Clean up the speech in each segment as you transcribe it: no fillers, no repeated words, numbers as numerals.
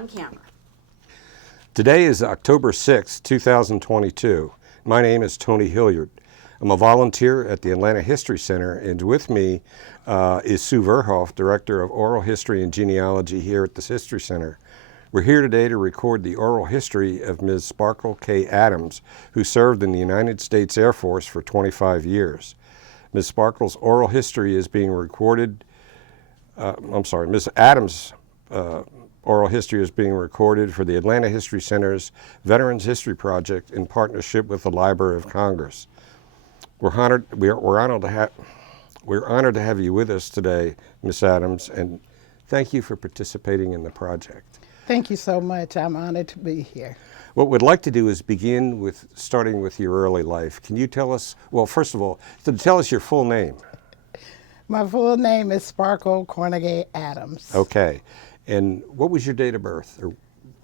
on camera. Today is October 6, 2022. My name is Tony Hilliard. I'm a volunteer at the Atlanta History Center, and with me is Sue Verhoff, Director of Oral History and Genealogy here at the History Center. We're here today to record the oral history of Ms. Sparkle K. Adams, who served in the United States Air Force for 25 years. Ms. Sparkle's oral history is being recorded, Ms. Adams' oral history is being recorded for the Atlanta History Center's Veterans History Project in partnership with the Library of Congress. We're honored to have you with us today, Ms. Adams, and thank you for participating in the project. Thank you so much. I'm honored to be here. What we'd like to do is begin with starting with your early life. Can you tell us, well, first of all, tell us your full name. My full name is Sparkle Cornegay Adams. Okay. And what was your date of birth?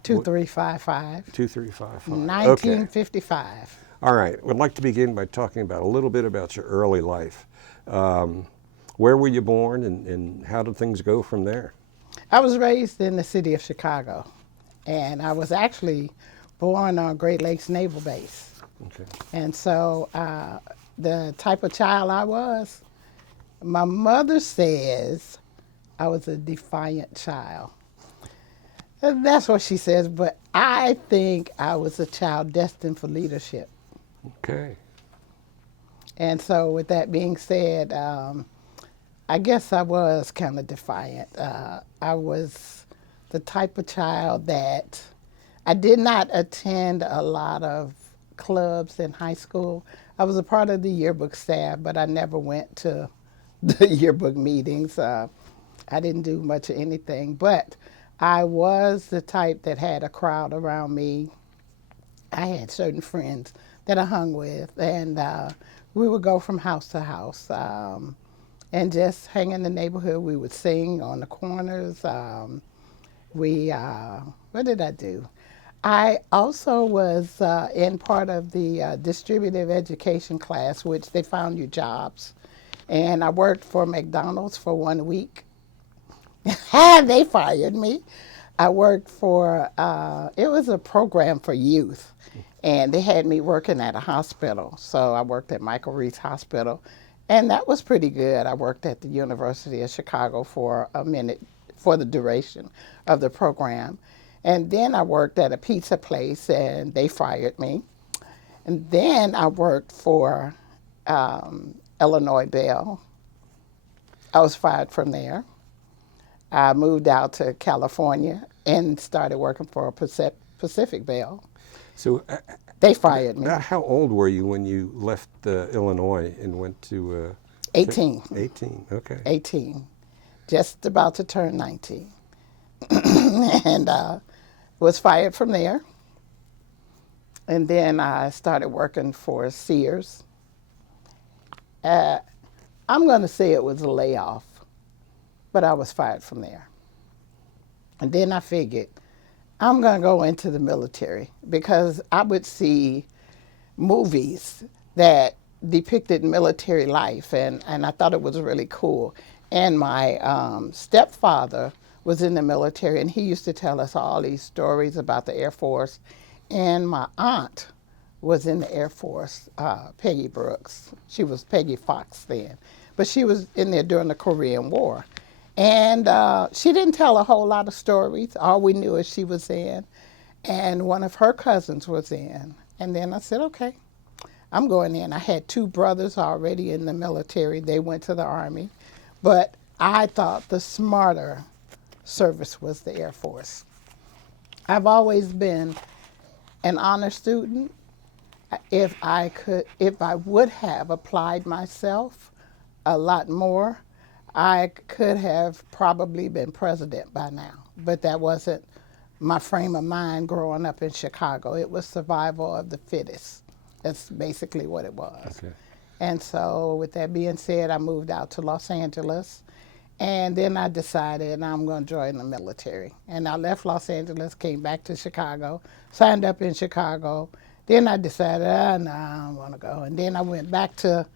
2355. 2355. 1955. Okay. All right. We'd like to begin by talking about a little bit about your early life. Where were you born and how did things go from there? I was raised in the city of Chicago, and I was actually born on Great Lakes Naval Base. Okay. And so the type of child I was, my mother says I was a defiant child. And that's what she says, but I think I was a child destined for leadership. Okay. And so with that being said, I guess I was kind of defiant. I was the type of child that I did not attend a lot of clubs in high school. I was a part of the yearbook staff, but I never went to the yearbook meetings. I didn't do much of anything, but I was the type that had a crowd around me. I had certain friends that I hung with, and we would go from house to house. And just hang in the neighborhood. We would sing on the corners. What did I do? I also was in part of the distributive education class, which they found you jobs. And I worked for McDonald's for 1 week. They fired me. I worked for, it was a program for youth. And they had me working at a hospital. So I worked at Michael Reese Hospital. And that was pretty good. I worked at the University of Chicago for a minute, for the duration of the program. And then I worked at a pizza place, and they fired me. And then I worked for Illinois Bell. I was fired from there. I moved out to California and started working for Pacific Bell. So they fired me. How old were you when you left Illinois and went to? 18. 18, okay. 18, just about to turn 19. And was fired from there. And then I started working for Sears. I'm going to say it was a layoff, but I was fired from there. And then I figured, I'm going to go into the military because I would see movies that depicted military life, and I thought it was really cool. And my stepfather was in the military, and he used to tell us all these stories about the Air Force. And my aunt was in the Air Force, Peggy Brooks. She was Peggy Fox then, but she was in there during the Korean War. And she didn't tell a whole lot of stories. All we knew is she was in, and one of her cousins was in. And then I said, okay, I'm going in. I had 2 brothers already in the military. They went to the Army. But I thought the smarter service was the Air Force. I've always been an honor student. If I would have applied myself a lot more, I could have probably been president by now, but that wasn't my frame of mind growing up in Chicago. It was survival of the fittest. That's basically what it was. Okay. And so with that being said, I moved out to Los Angeles, and then I decided I'm going to join the military. And I left Los Angeles, came back to Chicago, signed up in Chicago. Then I decided, no, I don't want to go. And then I went back to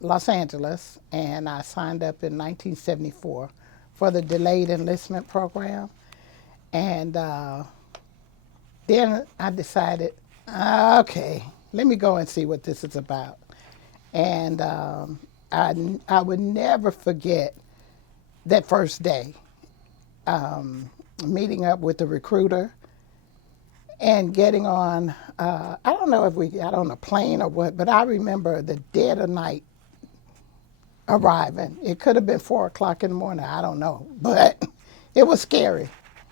Los Angeles, and I signed up in 1974 for the delayed enlistment program. And then I decided, okay, let me go and see what this is about. And I would never forget that first day, meeting up with the recruiter and getting on, I don't know if we got on a plane or what, but I remember the dead of night arriving. It could have been 4 o'clock in the morning, I don't know. But it was scary.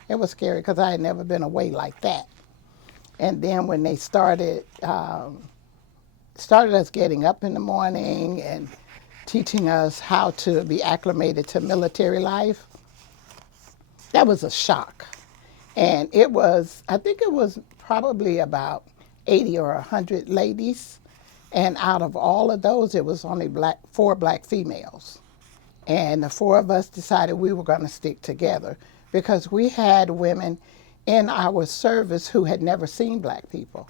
It was scary because I had never been away like that. And then when they started us getting up in the morning and teaching us how to be acclimated to military life, that was a shock. And it was, I think it was probably about 80 or 100 ladies. And out of all of those, it was only 4 black females. And the 4 of us decided we were going to stick together because we had women in our service who had never seen black people.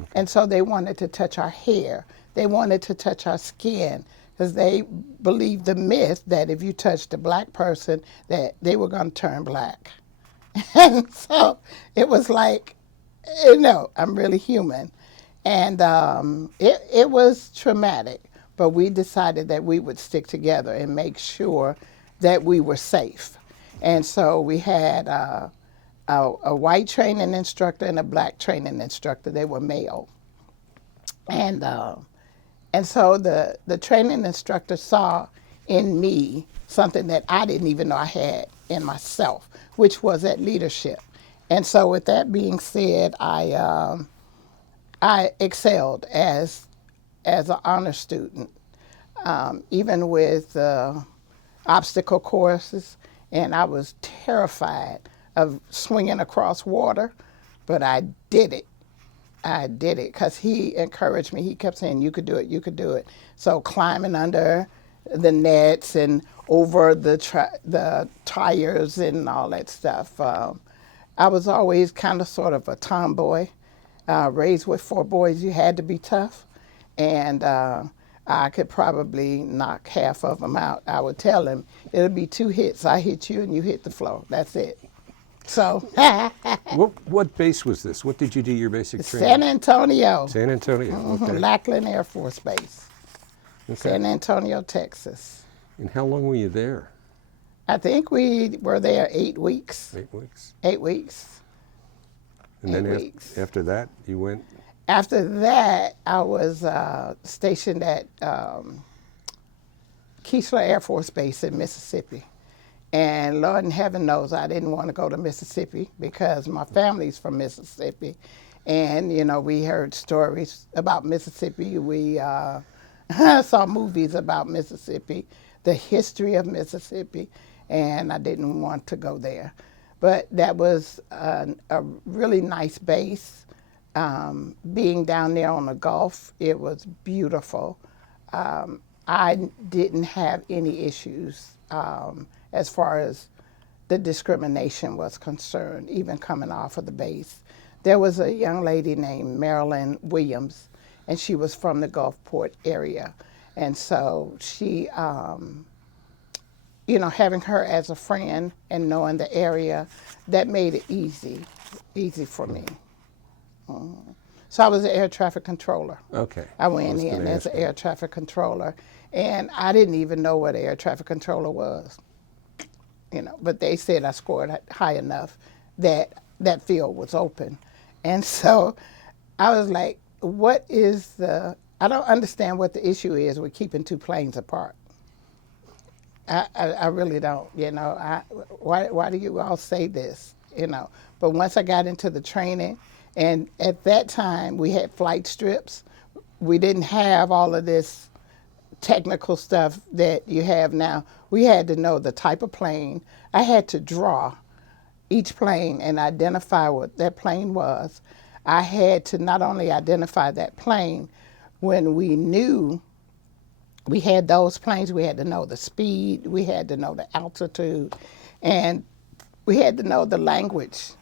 Okay. And so they wanted to touch our hair. They wanted to touch our skin because they believed the myth that if you touched a black person, that they were going to turn black. And so it was like, I'm really human. And it was traumatic, but we decided that we would stick together and make sure that we were safe. And so we had a white training instructor and a black training instructor. They were male. And so the training instructor saw in me something that I didn't even know I had in myself, which was that leadership. And so with that being said, I excelled as an honor student, even with obstacle courses, and I was terrified of swinging across water, but I did it. I did it because he encouraged me. He kept saying, you could do it, you could do it. So climbing under the nets and over the tires and all that stuff. I was always kind of sort of a tomboy. Raised with 4 boys, you had to be tough. And I could probably knock half of them out. I would tell them, it'll be 2 hits. I hit you and you hit the floor. That's it. So. What base was this? What did you do your basic training? San Antonio. San Antonio, okay. Lackland Air Force Base. Okay. San Antonio, Texas. And how long were you there? I think we were there 8 weeks. 8 weeks? 8 weeks. And then after that, you went? After that, I was stationed at Keesler Air Force Base in Mississippi. And Lord in heaven knows I didn't want to go to Mississippi because my family's from Mississippi. And, we heard stories about Mississippi. We saw movies about Mississippi, the history of Mississippi, and I didn't want to go there. But that was a really nice base. Being down there on the Gulf, it was beautiful. I didn't have any issues as far as the discrimination was concerned, even coming off of the base. There was a young lady named Marilyn Williams, and she was from the Gulfport area. And so she, having her as a friend and knowing the area, that made it easy for me. So I was an air traffic controller. Okay. I went in as an air traffic controller, and I didn't even know what an air traffic controller was. But they said I scored high enough that that field was open. And so I was like, I don't understand what the issue is with keeping 2 planes apart. I really don't, why do you all say this, But once I got into the training, and at that time we had flight strips. We didn't have all of this technical stuff that you have now. We had to know the type of plane. I had to draw each plane and identify what that plane was. I had to not only identify that plane, when we knew we had those planes, we had to know the speed, we had to know the altitude, and we had to know the language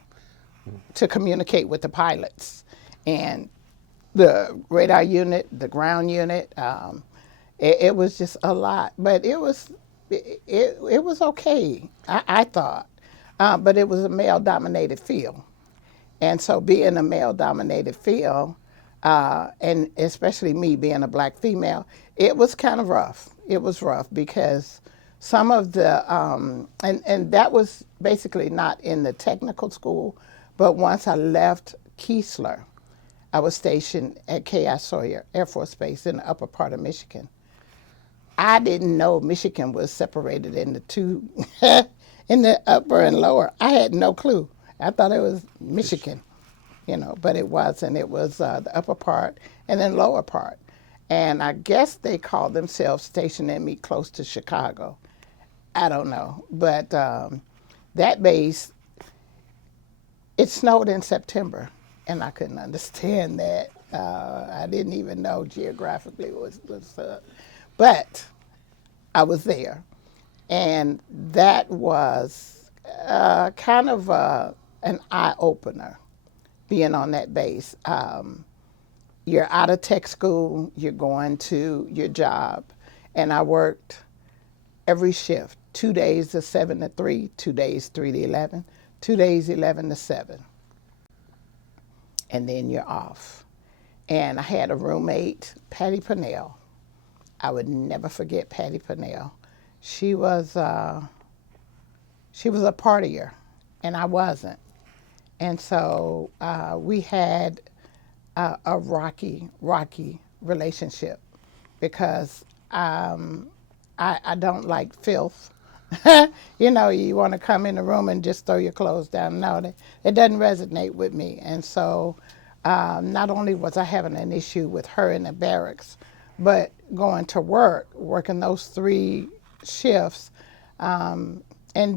to communicate with the pilots. And the radar unit, the ground unit, it was just a lot. But it was okay, I thought. but it was a male-dominated field. And so being a male-dominated field, and especially me being a black female, it was kind of rough. It was rough because some of the, and that was basically not in the technical school, but once I left Keesler, I was stationed at Sawyer Air Force Base in the upper part of Michigan. I didn't know Michigan was separated into two, in the upper and lower. I had no clue. I thought it was Michigan, but it wasn't. It was the upper part and then lower part. And I guess they called themselves stationing me close to Chicago. I don't know. But that base, it snowed in September, and I couldn't understand that. I didn't even know geographically was but I was there. And that was kind of an eye-opener, being on that base. You're out of tech school, you're going to your job. And I worked every shift, 2 days of 7 to 3, 2 days 3 to 11, 2 days 11 to 7. And then you're off. And I had a roommate, Patty Purnell. I would never forget Patty Purnell. She was a partier, and I wasn't. And so we had a rocky relationship because I don't like filth. You want to come in the room and just throw your clothes down. No, it doesn't resonate with me. And so not only was I having an issue with her in the barracks, but going to work, working those 3 shifts, and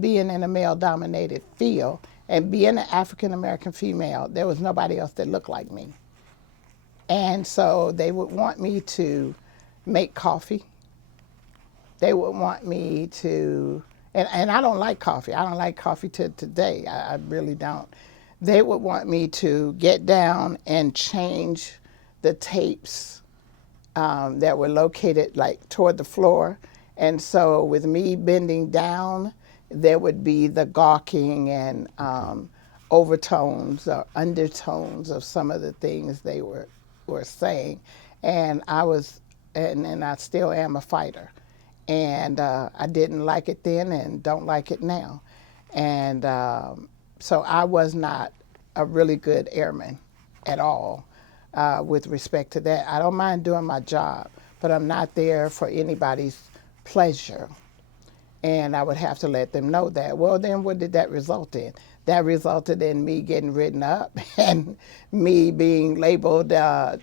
being in a male-dominated field, and being an African-American female, there was nobody else that looked like me. And so they would want me to make coffee. They would want me to, and I don't like coffee. I don't like coffee to today. I really don't. They would want me to get down and change the tapes that were located like toward the floor. And so with me bending down, there would be the gawking and overtones or undertones of some of the things they were saying. And I still am a fighter. And I didn't like it then and don't like it now. And so I was not a really good airman at all with respect to that. I don't mind doing my job, but I'm not there for anybody's pleasure. And I would have to let them know that. Well, then what did that result in? That resulted in me getting written up and me being labeled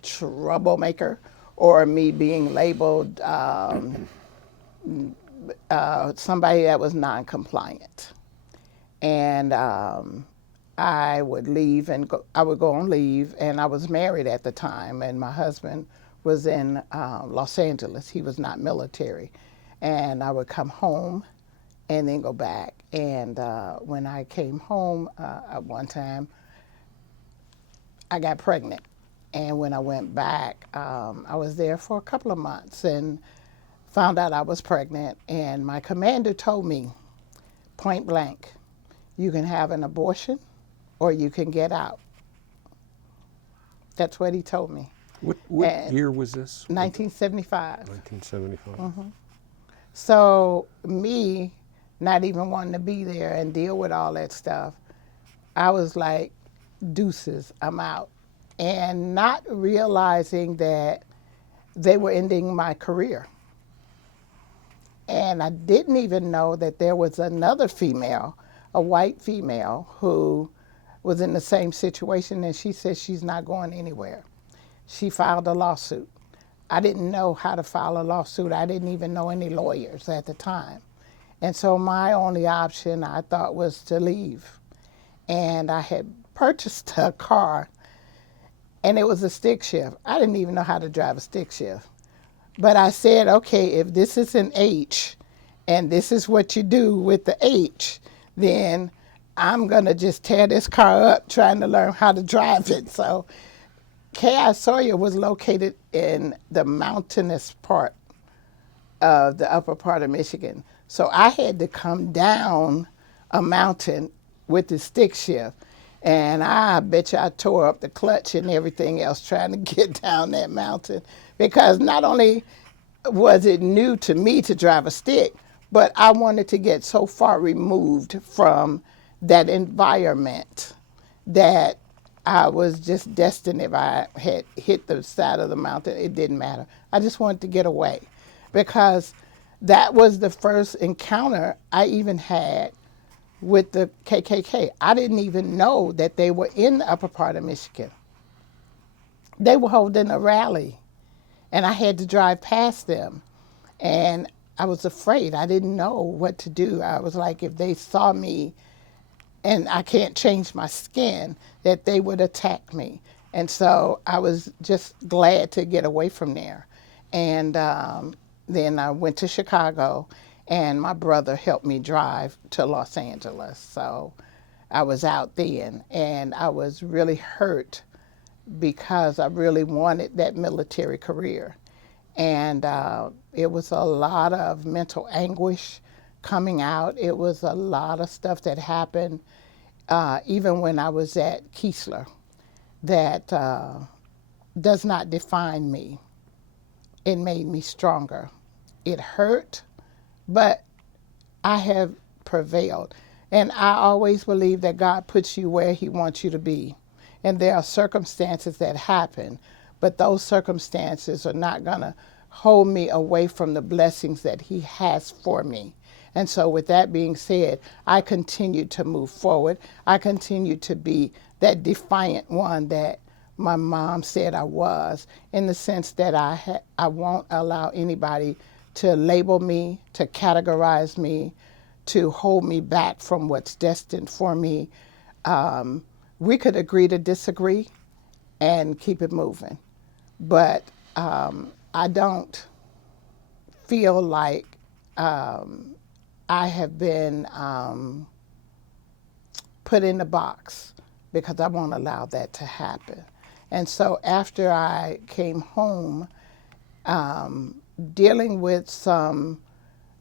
troublemaker, or me being labeled somebody that was non-compliant. And I would leave and I would go on leave, and I was married at the time, and my husband was in Los Angeles. He was not military. And I would come home and then go back. And when I came home at one time, I got pregnant. And when I went back, I was there for a couple of months and found out I was pregnant. And my commander told me, point blank, you can have an abortion or you can get out. That's what he told me. What year was this? 1975. 1975. Mm-hmm. So me not even wanting to be there and deal with all that stuff, I was like, deuces, I'm out. And not realizing that they were ending my career. And I didn't even know that there was another female, a white female, who was in the same situation, and she said she's not going anywhere. She filed a lawsuit. I didn't know how to file a lawsuit. I didn't even know any lawyers at the time. And so my only option, I thought, was to leave. And I had purchased a car, and it was a stick shift. I didn't even know how to drive a stick shift. But I said, okay, if this is an H, and this is what you do with the H, then I'm going to just tear this car up trying to learn how to drive it. So K.I. Sawyer was located in the mountainous part of the upper part of Michigan. So I had to come down a mountain with the stick shift. And I bet you I tore up the clutch and everything else trying to get down that mountain, because not only was it new to me to drive a stick, but I wanted to get so far removed from that environment that I was just destined. If I had hit the side of the mountain, it didn't matter. I just wanted to get away, because that was the first encounter I even had with the KKK. I didn't even know that they were in the upper part of Michigan. They were holding a rally, and I had to drive past them. And I was afraid. I didn't know what to do. I was like, if they saw me and I can't change my skin, that they would attack me. And so I was just glad to get away from there. And then I went to Chicago, and my brother helped me drive to Los Angeles. So I was out then, and I was really hurt because I really wanted that military career. And it was a lot of mental anguish coming out. It was a lot of stuff that happened even when I was at Keesler that does not define me. It made me stronger. It hurt, but I have prevailed. And I always believe that God puts you where he wants you to be. And there are circumstances that happen, but those circumstances are not going to hold me away from the blessings that he has for me. And so with that being said, I continue to move forward. I continue to be that defiant one that my mom said I was, in the sense that I won't allow anybody to label me, to categorize me, to hold me back from what's destined for me. We could agree to disagree and keep it moving. But I don't feel like I have been put in a box, because I won't allow that to happen. And so after I came home, dealing with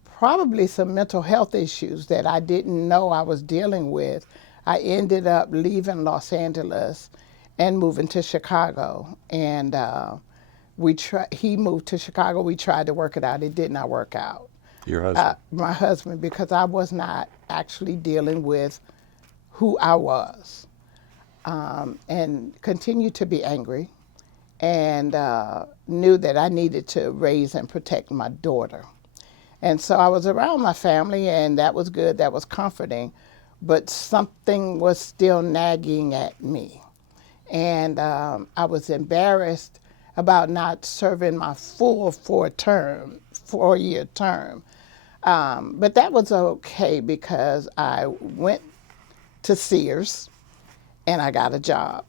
probably some mental health issues that I didn't know I was dealing with, I ended up leaving Los Angeles and moving to Chicago. And he moved to Chicago. We tried to work it out. It did not work out. Your husband? My husband, because I was not actually dealing with who I was, and continued to be angry, and knew that I needed to raise and protect my daughter. And so I was around my family, and that was good, that was comforting, but something was still nagging at me. And I was embarrassed about not serving my full 4-year term. But that was okay, because I went to Sears and I got a job.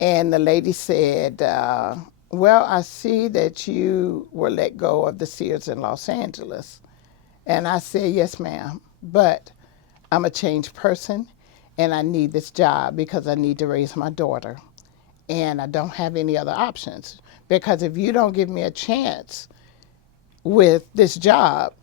And the lady said, well, I see that you were let go of the Sears in Los Angeles. And I said, yes, ma'am, but I'm a changed person and I need this job because I need to raise my daughter. And I don't have any other options, because if you don't give me a chance with this job,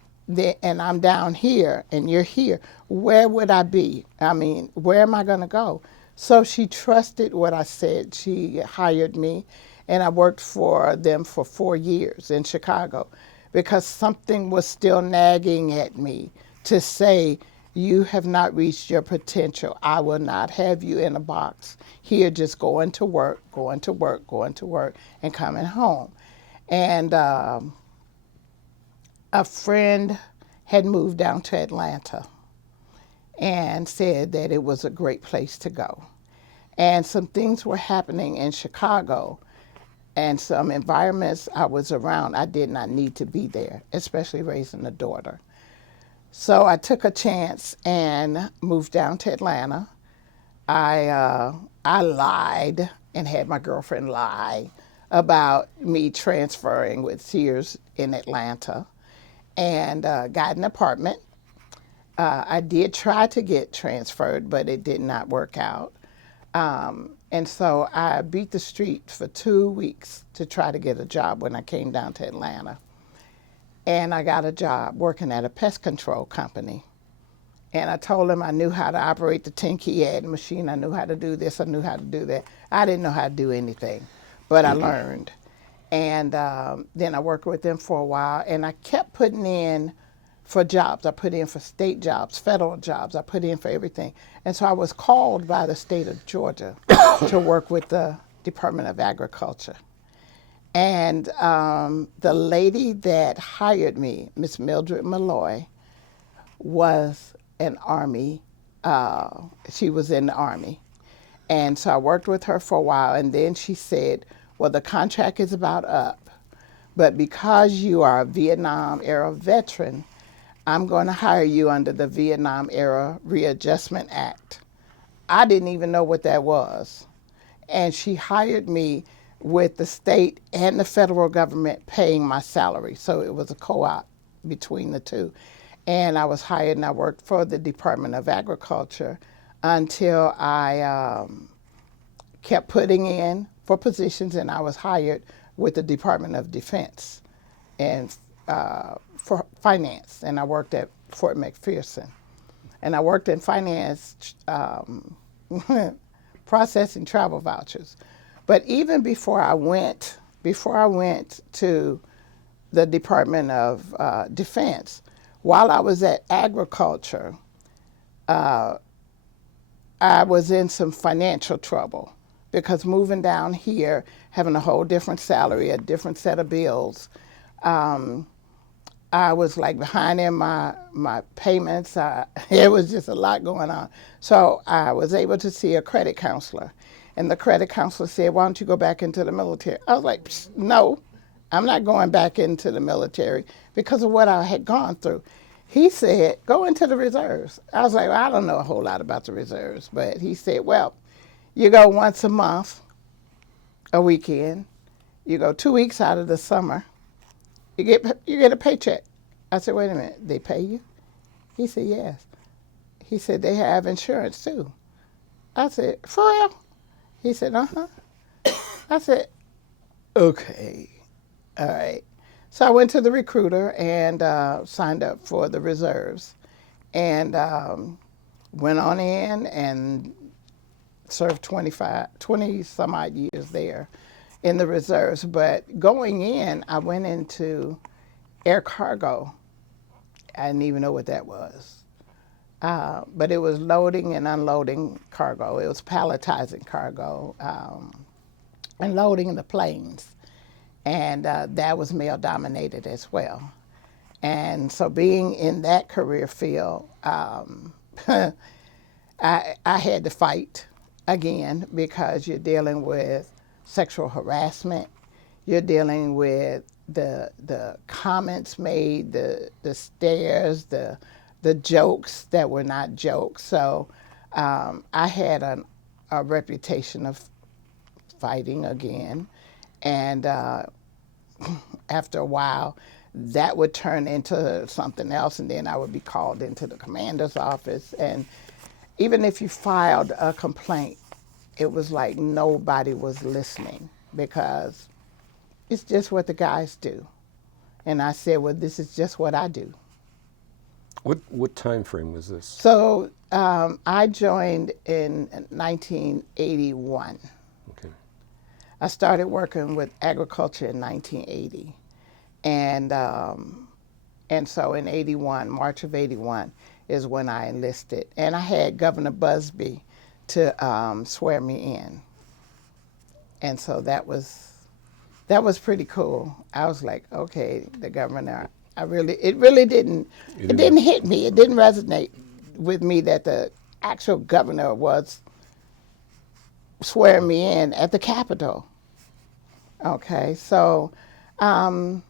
and I'm down here and you're here, where would I be? I mean, where am I going to go? So she trusted what I said. She hired me, and I worked for them for 4 years in Chicago, because something was still nagging at me to say, you have not reached your potential. I will not have you in a box here, just going to work, going to work, going to work, and coming home. And a friend had moved down to Atlanta and said that it was a great place to go. And some things were happening in Chicago, and some environments I was around, I did not need to be there, especially raising a daughter. So I took a chance and moved down to Atlanta. I lied and had my girlfriend lie about me transferring with Sears in Atlanta, and got an apartment. I did try to get transferred, but it did not work out. And so I beat the street for 2 weeks to try to get a job when I came down to Atlanta. And I got a job working at a pest control company. And I told him I knew how to operate the 10-key adding machine. I knew how to do this. I knew how to do that. I didn't know how to do anything, but I learned. And then I worked with them for a while, and I kept putting in for jobs. I put in for state jobs, federal jobs. I put in for everything. And so I was called by the state of Georgia to work with the Department of Agriculture. And the lady that hired me, Miss Mildred Malloy, was an Army. She was in the Army. And so I worked with her for a while, and then she said, well, the contract is about up, but because you are a Vietnam era veteran, I'm going to hire you under the Vietnam Era Readjustment Act. I didn't even know what that was. And she hired me with the state and the federal government paying my salary. So it was a co-op between the two. And I was hired, and I worked for the Department of Agriculture until I kept putting in for positions, and I was hired with the Department of Defense and for finance, and I worked at Fort McPherson. And I worked in finance, processing travel vouchers. But even before I went to the Department of Defense, while I was at agriculture, I was in some financial trouble because moving down here, having a whole different salary, a different set of bills, I was like behind in my payments. It was just a lot going on. So I was able to see a credit counselor. And the credit counselor said, why don't you go back into the military? I was like, no, I'm not going back into the military because of what I had gone through. He said, go into the reserves. I was like, well, I don't know a whole lot about the reserves. But he said, well, you go once a month, a weekend. You go 2 weeks out of the summer. You get a paycheck. I said, wait a minute, they pay you? He said, yes. He said, they have insurance too. I said, for real? He said, uh-huh. I said, okay, all right. So I went to the recruiter and signed up for the reserves and went on in and served 20 some odd years there in the reserves. But going in, I went into air cargo. I didn't even know what that was. But it was loading and unloading cargo. It was palletizing cargo and loading the planes. And that was male dominated as well. And so being in that career field, I had to fight again because you're dealing with sexual harassment. You're dealing with the comments made, the stares, the jokes that were not jokes. So I had a reputation of fighting again. And after a while, that would turn into something else, and then I would be called into the commander's office. And even if you filed a complaint, it was like nobody was listening because it's just what the guys do. And I said, well, this is just what I do. What time frame was this? So I joined in 1981. Okay. I started working with agriculture in 1980. And so in 81, March of 81, is when I enlisted. And I had Governor Busby to swear me in. And so that was pretty cool. I was like, okay, the governor, it really didn't hit me. It didn't resonate with me that the actual governor was swearing me in at the Capitol. Okay, so then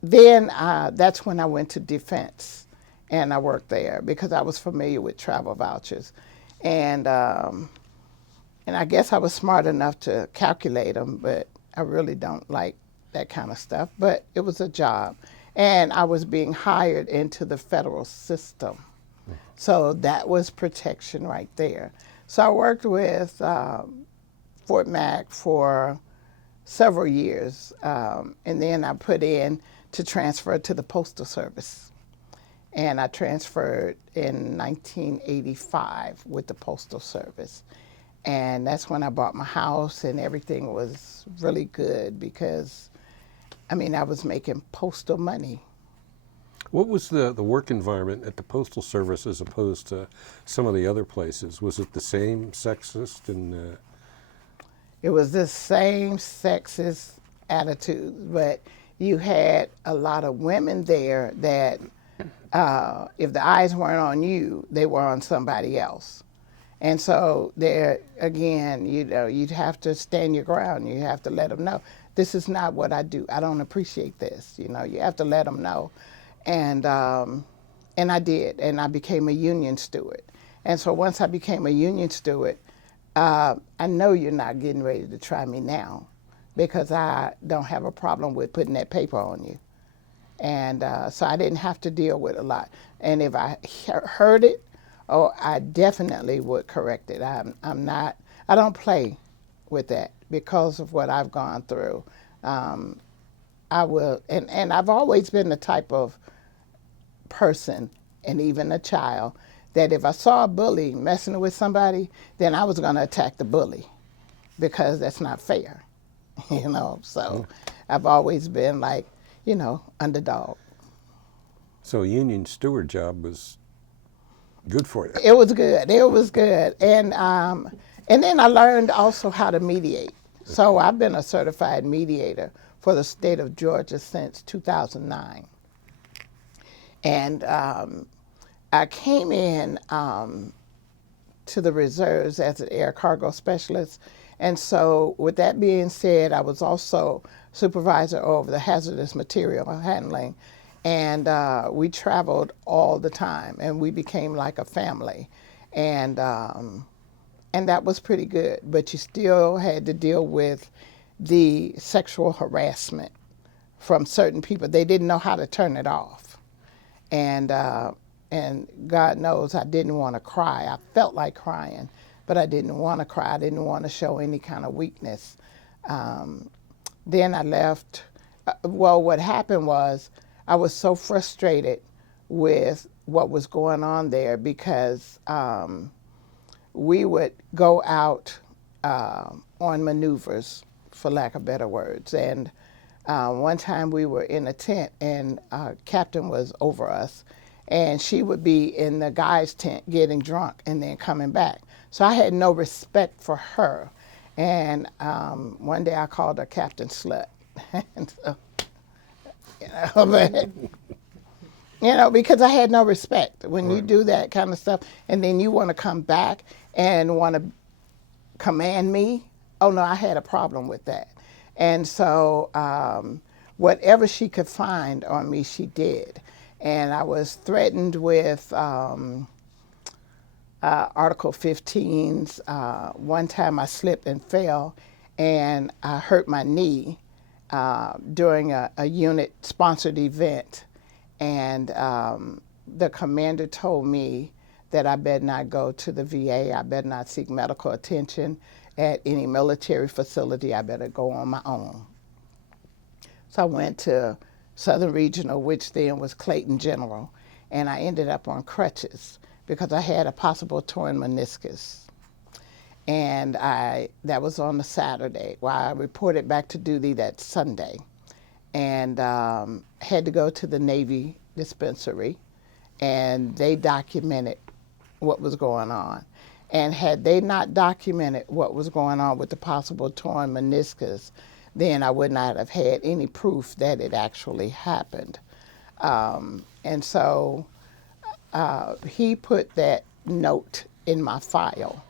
that's when I went to defense and I worked there because I was familiar with travel vouchers. And I guess I was smart enough to calculate them, but I really don't like that kind of stuff. But it was a job. And I was being hired into the federal system. So that was protection right there. So I worked with Fort Mac for several years. And then I put in to transfer to the Postal Service. And I transferred in 1985 with the Postal Service. And that's when I bought my house, and everything was really good because, I mean, I was making postal money. What was the work environment at the Postal Service as opposed to some of the other places? Was it the same sexist and? It was the same sexist attitude, but you had a lot of women there that if the eyes weren't on you, they were on somebody else. And so there, again, you know, you'd have to stand your ground. You have to let them know, this is not what I do. I don't appreciate this. You know, you have to let them know. And I did, and I became a union steward. And so once I became a union steward, I know you're not getting ready to try me now, because I don't have a problem with putting that paper on you. And so I didn't have to deal with a lot. And if I heard it, oh, I definitely would correct it. I don't play with that because of what I've gone through. I will, and I've always been the type of person, and even a child, that if I saw a bully messing with somebody, then I was going to attack the bully, because that's not fair, you know. So I've always been like, you know, underdog. So a union steward job was good for you. It was good. It was good. And then I learned also how to mediate. So I've been a certified mediator for the state of Georgia since 2009. And I came in to the reserves as an air cargo specialist. And so with that being said, I was also supervisor over the hazardous material handling. And we traveled all the time, and we became like a family. And that was pretty good. But you still had to deal with the sexual harassment from certain people. They didn't know how to turn it off. And God knows I didn't want to cry. I felt like crying, but I didn't want to cry. I didn't want to show any kind of weakness. Then I left. Well, what happened was I was so frustrated with what was going on there, because we would go out on maneuvers, for lack of better words. And one time we were in a tent, and a captain was over us, and she would be in the guy's tent getting drunk and then coming back. So I had no respect for her. And one day I called her Captain Slut. And so, you know, because I had no respect. When you do that kind of stuff, and then you want to come back and want to command me, oh no, I had a problem with that. And so whatever she could find on me, she did. And I was threatened with Article 15s. One time I slipped and fell, and I hurt my knee during a unit-sponsored event. And the commander told me that I better not go to the VA, I better not seek medical attention at any military facility, I better go on my own. So I went to Southern Regional, which then was Clayton General, and I ended up on crutches because I had a possible torn meniscus. And that was on a Saturday. Well, I reported back to duty that Sunday, and had to go to the Navy dispensary, and they documented what was going on. And had they not documented what was going on with the possible torn meniscus, then I would not have had any proof that it actually happened. And so he put that note in my file,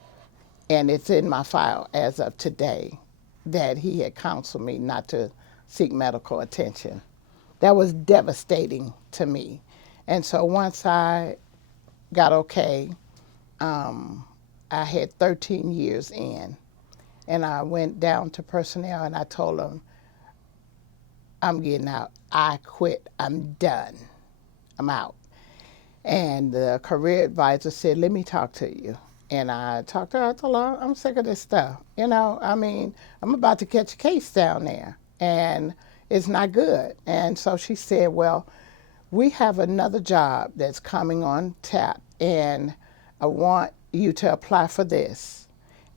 and it's in my file as of today, that he had counseled me not to seek medical attention. That was devastating to me. And so once I got okay, I had 13 years in, and I went down to personnel and I told them, I'm getting out. I quit. I'm done. I'm out. And the career advisor said, let me talk to you. And I talked to her. I told her, I'm sick of this stuff. You know, I mean, I'm about to catch a case down there, and it's not good. And so she said, well, we have another job that's coming on tap, and I want you to apply for this.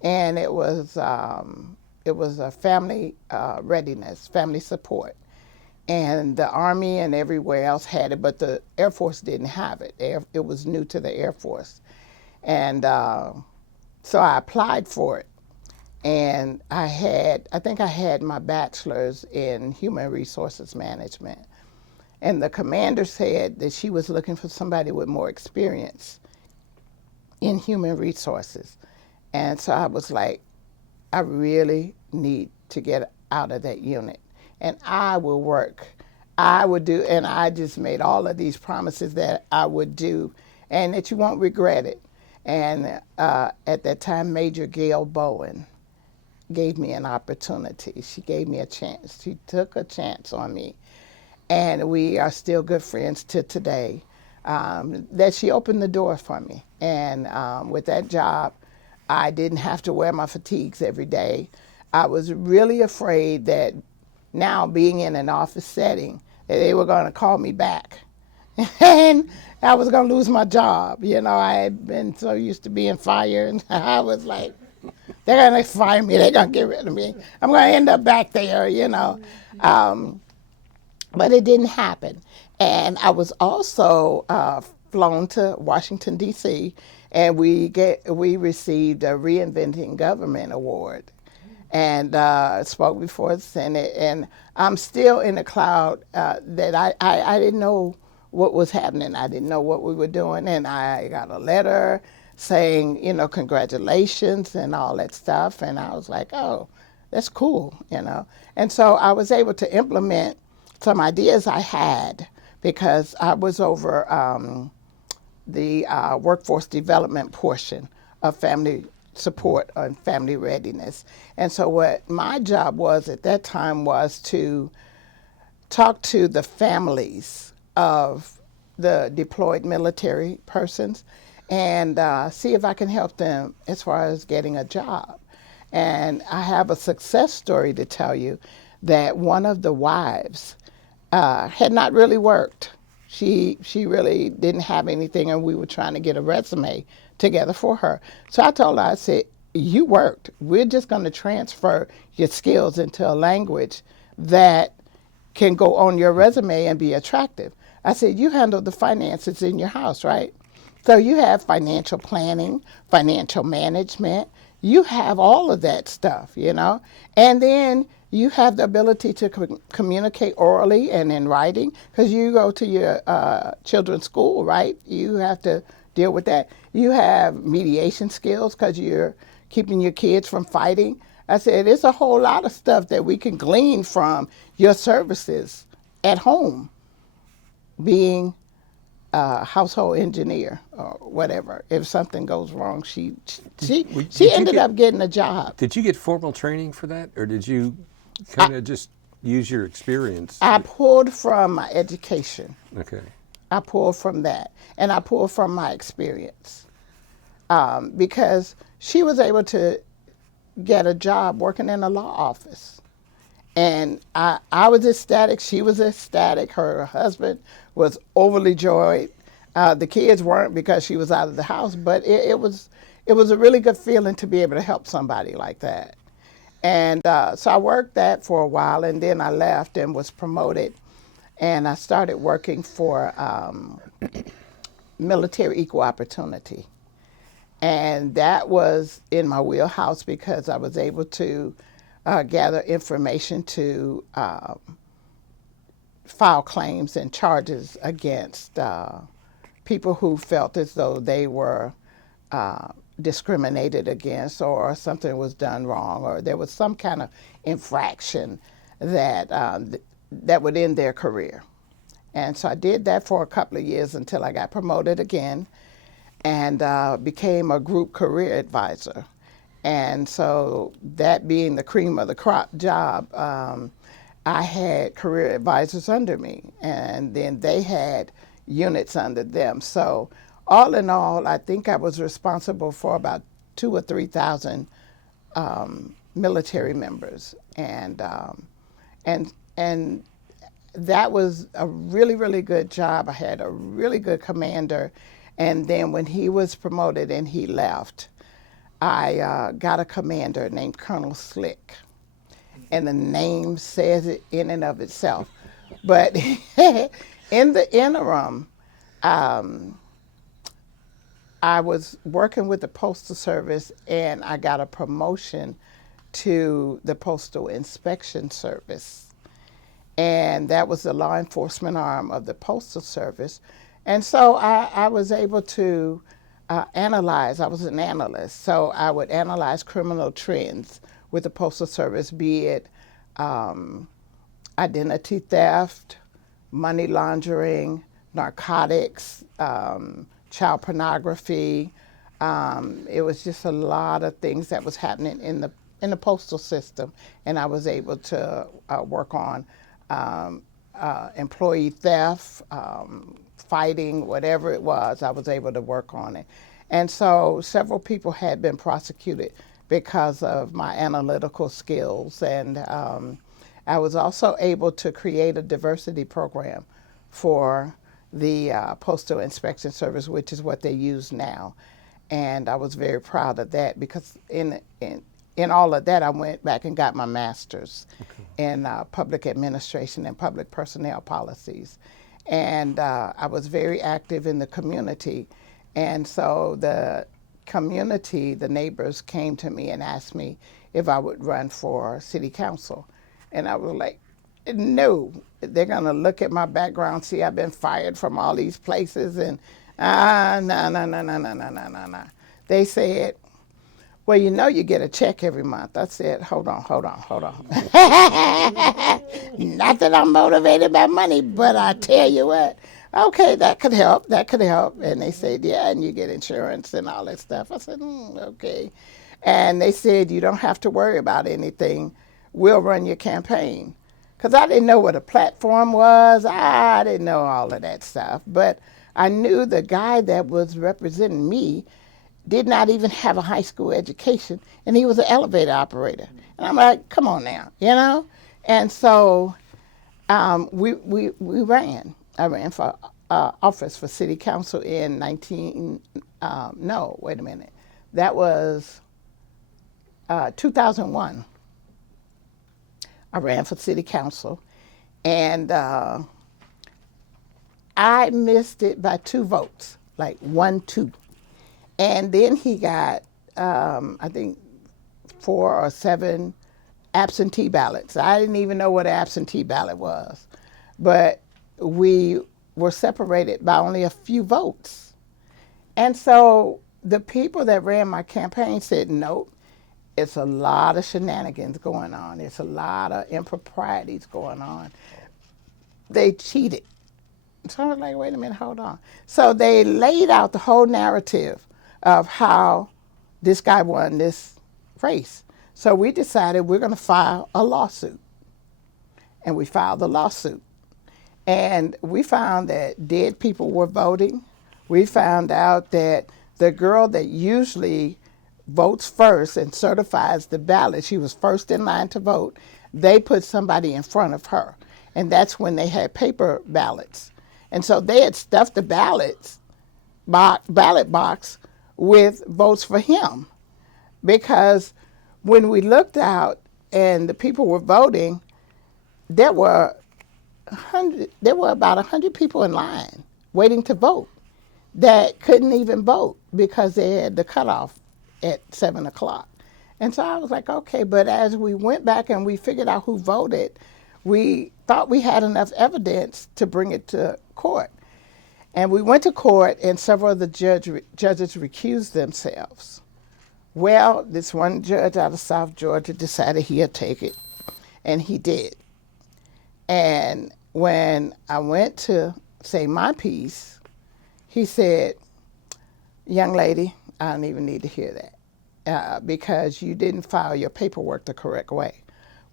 And it was a family readiness, family support. And the Army and everywhere else had it, but the Air Force didn't have it. It was new to the Air Force. And so I applied for it. And I think I had my bachelor's in human resources management. And the commander said that she was looking for somebody with more experience in human resources. And so I was like, I really need to get out of that unit. And I will work. I would do, and I just made all of these promises that I would do and that you won't regret it. And at that time, Major Gail Bowen gave me an opportunity. She gave me a chance. She took a chance on me. And we are still good friends to today. That she opened the door for me. And with that job, I didn't have to wear my fatigues every day. I was really afraid that now being in an office setting, that they were going to call me back. And I was going to lose my job. You know, I had been so used to being fired. And I was like, they're going to fire me. They're going to get rid of me. I'm going to end up back there, you know. But it didn't happen. And I was also flown to Washington, D.C., and we received a Reinventing Government Award, and spoke before the Senate. And I'm still in a cloud that I didn't know what was happening. I didn't know what we were doing. And I got a letter saying, you know, congratulations and all that stuff. And I was like, oh, that's cool, you know. And so I was able to implement some ideas I had because I was over the workforce development portion of family support and family readiness. And so what my job was at that time was to talk to the families of the deployed military persons and see if I can help them as far as getting a job. And I have a success story to tell you that one of the wives had not really worked. She really didn't have anything, and we were trying to get a resume together for her. So I told her, I said, you worked. We're just going to transfer your skills into a language that can go on your resume and be attractive. I said, you handle the finances in your house, right? So you have financial planning, financial management. You have all of that stuff, you know? And then you have the ability to communicate orally and in writing because you go to your children's school, right? You have to deal with that. You have mediation skills because you're keeping your kids from fighting. I said, it's a whole lot of stuff that we can glean from your services at home, being a household engineer or whatever. If something goes wrong, she ended up getting a job. Did you get formal training for that, or did you kind of just use your experience? I pulled from my education. Okay. I pulled from that, and I pulled from my experience because she was able to get a job working in a law office. And I was ecstatic. She was ecstatic. Her husband was overly joyed. The kids weren't because she was out of the house, but it was a really good feeling to be able to help somebody like that. And so I worked that for a while, and then I left and was promoted. And I started working for Military Equal Opportunity. And that was in my wheelhouse because I was able to gather information to file claims and charges against people who felt as though they were discriminated against, or something was done wrong, or there was some kind of infraction that that would end their career. And so I did that for a couple of years until I got promoted again and became a group career advisor. And so that being the cream of the crop job, I had career advisors under me, and then they had units under them. So all in all, I think I was responsible for about 2,000 or 3,000 military members, and that was a really, really good job. I had a really good commander. And then when he was promoted and he left, I got a commander named Colonel Slick. And the name says it in and of itself. But in the interim, I was working with the Postal Service, and I got a promotion to the Postal Inspection Service. And that was the law enforcement arm of the Postal Service. And so I was able to analyze. I was an analyst, so I would analyze criminal trends with the Postal Service, be it identity theft, money laundering, narcotics, child pornography. It was just a lot of things that was happening in the postal system, and I was able to work on employee theft, fighting, whatever it was. I was able to work on it, and so several people had been prosecuted because of my analytical skills, and I was also able to create a diversity program for the Postal Inspection Service, which is what they use now. And I was very proud of that, because in all of that, I went back and got my master's in public administration and public personnel policies. And I was very active in the community. And so the community, the neighbors, came to me and asked me if I would run for city council. And I was like, no, they're going to look at my background, see I've been fired from all these places, and no. They said, well, you know you get a check every month. I said, hold on. Not that I'm motivated by money, but I tell you what, okay, that could help. And they said, yeah, and you get insurance and all that stuff. I said, okay. And they said, you don't have to worry about anything. We'll run your campaign. Because I didn't know what a platform was. I didn't know all of that stuff. But I knew the guy that was representing me did not even have a high school education, and he was an elevator operator. And I'm like, come on now, you know? And so we ran. I ran for office for city council in that was 2001. I ran for city council, and I missed it by 2 votes, like 1-2. And then he got, I think, 4 or 7 absentee ballots. I didn't even know what an absentee ballot was, but we were separated by only a few votes. And so the people that ran my campaign said, nope, it's a lot of shenanigans going on. It's a lot of improprieties going on. They cheated. So I was like, wait a minute, hold on. So they laid out the whole narrative of how this guy won this race. So we decided we're going to file a lawsuit. And we filed the lawsuit. And we found that dead people were voting. We found out that the girl that usually votes first and certifies the ballot, she was first in line to vote, they put somebody in front of her. And that's when they had paper ballots. And so they had stuffed the ballot box with votes for him. Because when we looked out and the people were voting, there were about 100 people in line waiting to vote that couldn't even vote because they had the cutoff at 7 o'clock. And so I was like, okay, but as we went back and we figured out who voted, we thought we had enough evidence to bring it to court. And we went to court, and several of the judges recused themselves. Well, this one judge out of South Georgia decided he'd take it, and he did. And when I went to say my piece, he said, young lady, I don't even need to hear that because you didn't file your paperwork the correct way.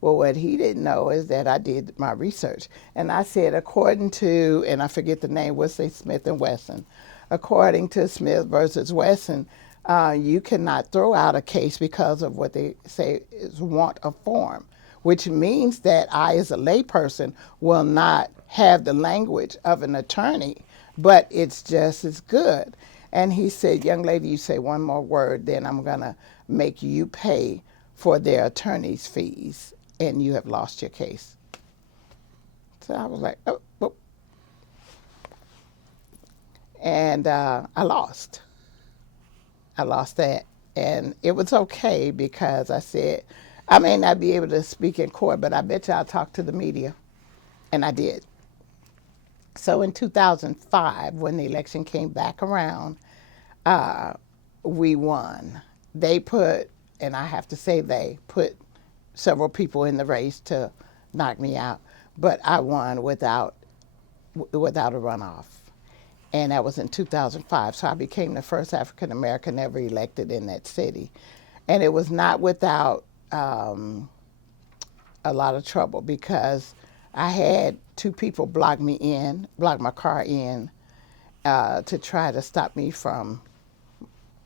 Well, what he didn't know is that I did my research. And I said, according to, and I forget the name, we'll say Smith and Wesson. According to Smith versus Wesson, you cannot throw out a case because of what they say is want of form. which means that I, as a layperson, will not have the language of an attorney, but it's just as good. And he said, young lady, you say one more word, then I'm going to make you pay for their attorney's fees, and you have lost your case. So I was like, oh. And I lost. I lost that. And it was okay because I said, I may not be able to speak in court, but I bet you I'll talk to the media. And I did. So in 2005, when the election came back around, we won. They put, and I have to say they put several people in the race to knock me out, but I won without a runoff. And that was in 2005. So I became the first African American ever elected in that city. And it was not without a lot of trouble, because I had two people block my car in to try to stop me from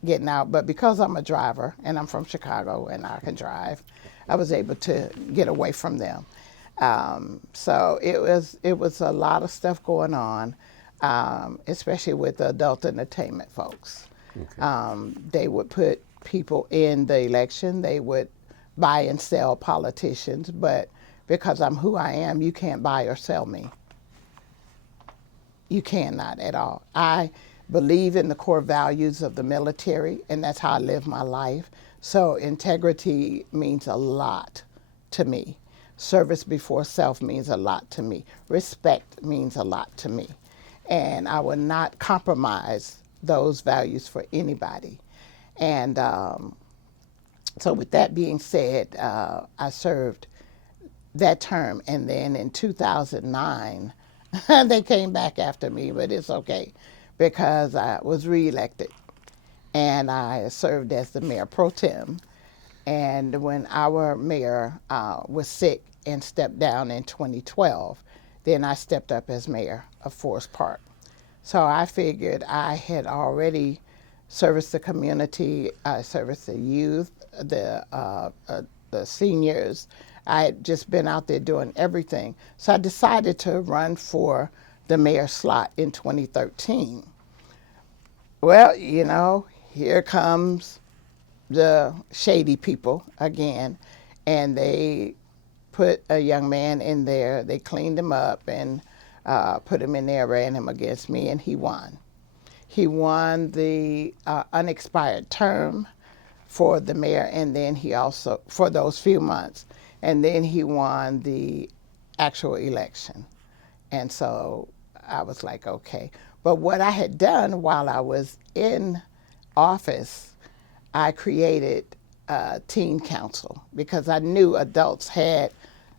getting out. But because I'm a driver and I'm from Chicago and I can drive, I was able to get away from them. So it was a lot of stuff going on. Especially with the adult entertainment folks. Okay. They would put people in the election. They would buy and sell politicians, but because I'm who I am, you can't buy or sell me. You cannot at all. I believe in the core values of the military, and that's how I live my life. So integrity means a lot to me. Service before self means a lot to me. Respect means a lot to me. And I will not compromise those values for anybody. And so with that being said, I served that term. And then in 2009, they came back after me, but it's okay, because I was reelected. And I served as the mayor pro tem. And when our mayor was sick and stepped down in 2012, then I stepped up as mayor of Forest Park. So I figured I had already serviced the community, I serviced the youth, the seniors. I had just been out there doing everything. So I decided to run for the mayor slot in 2013. Well, here comes the shady people again, and they put a young man in there. They cleaned him up and put him in there, ran him against me, and he won. He won the unexpired term for the mayor, and then he also, for those few months, and then he won the actual election. And so I was like, okay. But what I had done while I was in office, I created a teen council, because I knew adults had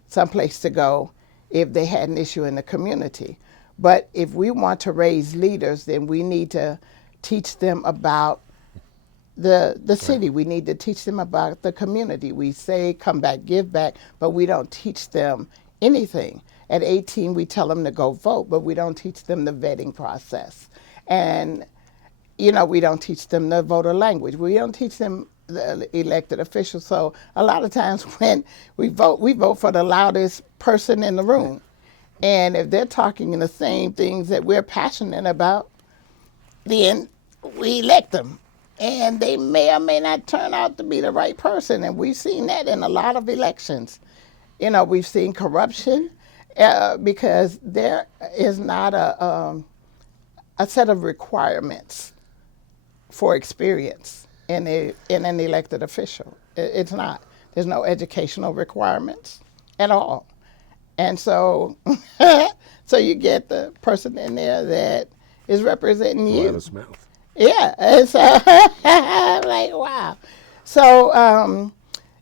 someplace to go if they had an issue in the community. But if we want to raise leaders, then we need to teach them about the city. We need to teach them about the community. We say, come back, give back, but we don't teach them anything. At 18, we tell them to go vote, but we don't teach them the vetting process. And, we don't teach them the voter language. We don't teach them the elected officials. So a lot of times when we vote for the loudest person in the room. And if they're talking in the same things that we're passionate about, then we elect them. And they may or may not turn out to be the right person. And we've seen that in a lot of elections. We've seen corruption because there is not a set of requirements for experience in an elected official. It's not. There's no educational requirements at all. And so so you get the person in there that is representing you. Loudest mouth. Yeah. And so I'm like, wow. So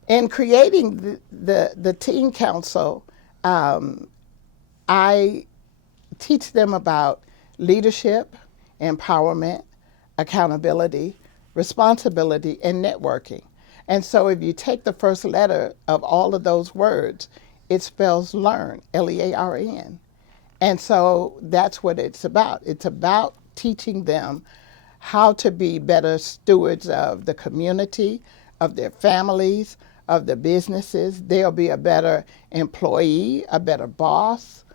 in creating the teen council, I teach them about leadership, empowerment, accountability, responsibility, and networking. And so if you take the first letter of all of those words, it spells learn, L-E-A-R-N. And so that's what it's about. It's about teaching them how to be better stewards of the community, of their families, of the businesses. They'll be a better employee, a better boss,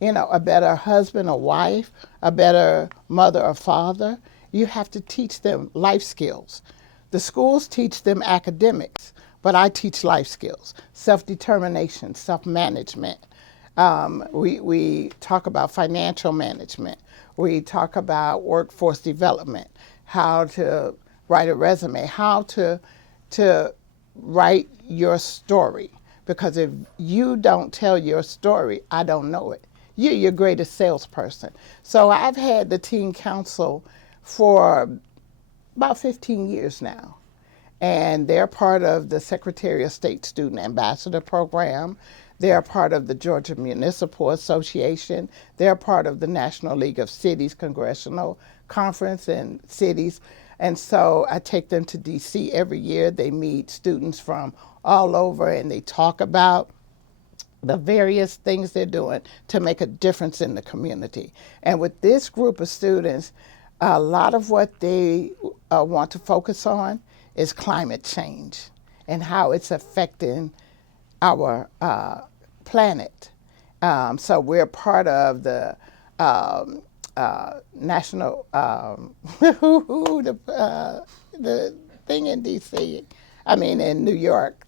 a better husband or wife, a better mother or father. You have to teach them life skills. The schools teach them academics, but I teach life skills, self-determination, self-management. We talk about financial management. We talk about workforce development, how to write a resume, how to write your story. Because if you don't tell your story, I don't know it. You're your greatest salesperson. So I've had the teen council for about 15 years now. And they're part of the Secretary of State Student Ambassador Program. They're part of the Georgia Municipal Association. They're part of the National League of Cities Congressional Conference and Cities. And so I take them to DC every year. They meet students from all over and they talk about the various things they're doing to make a difference in the community. And with this group of students, a lot of what they want to focus on is climate change and how it's affecting our planet. So we're part of the national, the thing in DC, in New York,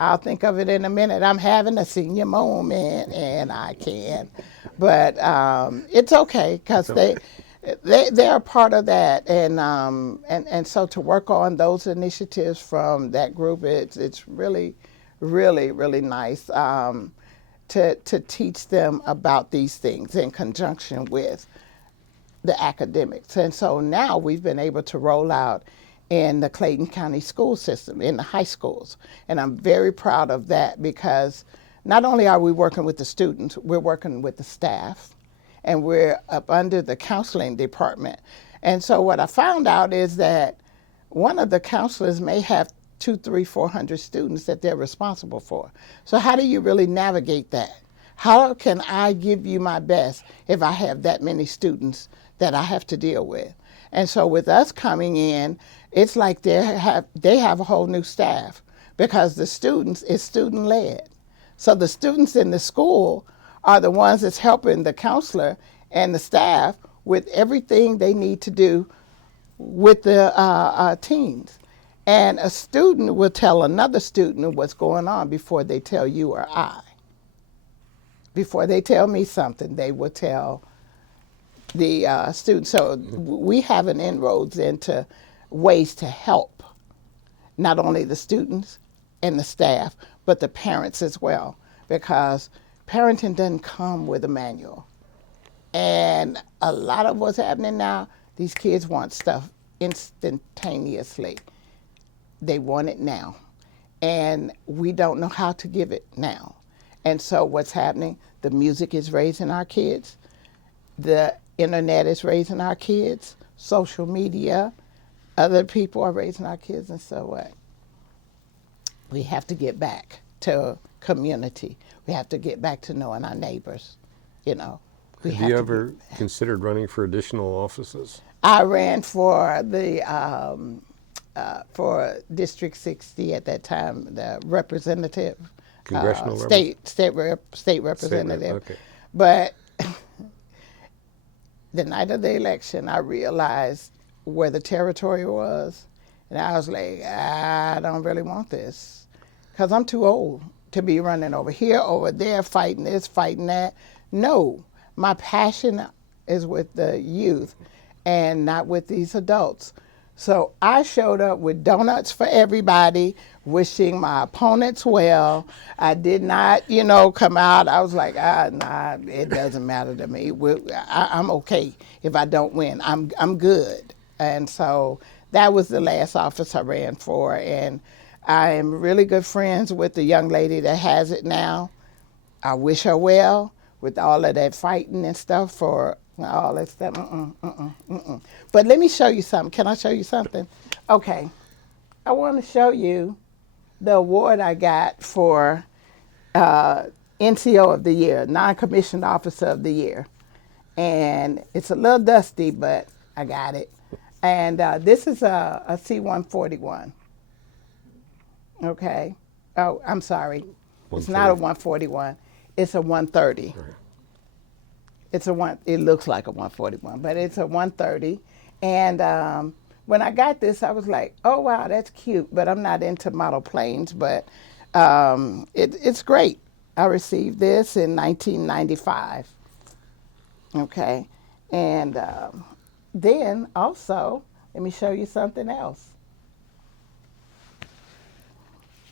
I'll think of it in a minute. I'm having a senior moment, and I can, but it's okay because they're a part of that, and so to work on those initiatives from that group, it's really, really, really nice to teach them about these things in conjunction with the academics, and so now we've been able to roll out in the Clayton County school system, in the high schools. And I'm very proud of that because not only are we working with the students, we're working with the staff, and we're up under the counseling department. And so what I found out is that one of the counselors may have 200, 300, 400 students that they're responsible for. So how do you really navigate that? How can I give you my best if I have that many students that I have to deal with? And so with us coming in, it's like they have a whole new staff because the students is student-led. So the students in the school are the ones that's helping the counselor and the staff with everything they need to do with the teens. And a student will tell another student what's going on before they tell you or I. Before they tell me something, they will tell the students. So we have an inroads into ways to help not only the students and the staff, but the parents as well, because parenting doesn't come with a manual. And a lot of what's happening now, these kids want stuff instantaneously. They want it now. And we don't know how to give it now. And so what's happening, the music is raising our kids, the internet is raising our kids, social media, other people are raising our kids, and so what? We have to get back to community. We have to get back to knowing our neighbors, Have you ever considered running for additional offices? I ran for the for District 60 at that time, the representative, Congressional state representative. Okay. But the night of the election, I realized where the territory was, and I was like, I don't really want this, because I'm too old to be running over here, over there, fighting this, fighting that. No, my passion is with the youth and not with these adults. So I showed up with donuts for everybody, wishing my opponents well. I did not, come out. I was like, nah, it doesn't matter to me. I'm okay if I don't win. I'm good. And so that was the last office I ran for. And I am really good friends with the young lady that has it now. I wish her well with all of that fighting and stuff for all that stuff. But let me show you something. Can I show you something? Okay. I want to show you the award I got for NCO of the Year, Non-Commissioned Officer of the Year. And it's a little dusty, but I got it. And this is a C-141. Okay. Oh, I'm sorry. It's not a 141. It's a 130. Right. It's a one. It looks like a 141, but it's a 130. And when I got this, I was like, "Oh wow, that's cute." But I'm not into model planes. But it's great. I received this in 1995. Okay, and then also, let me show you something else.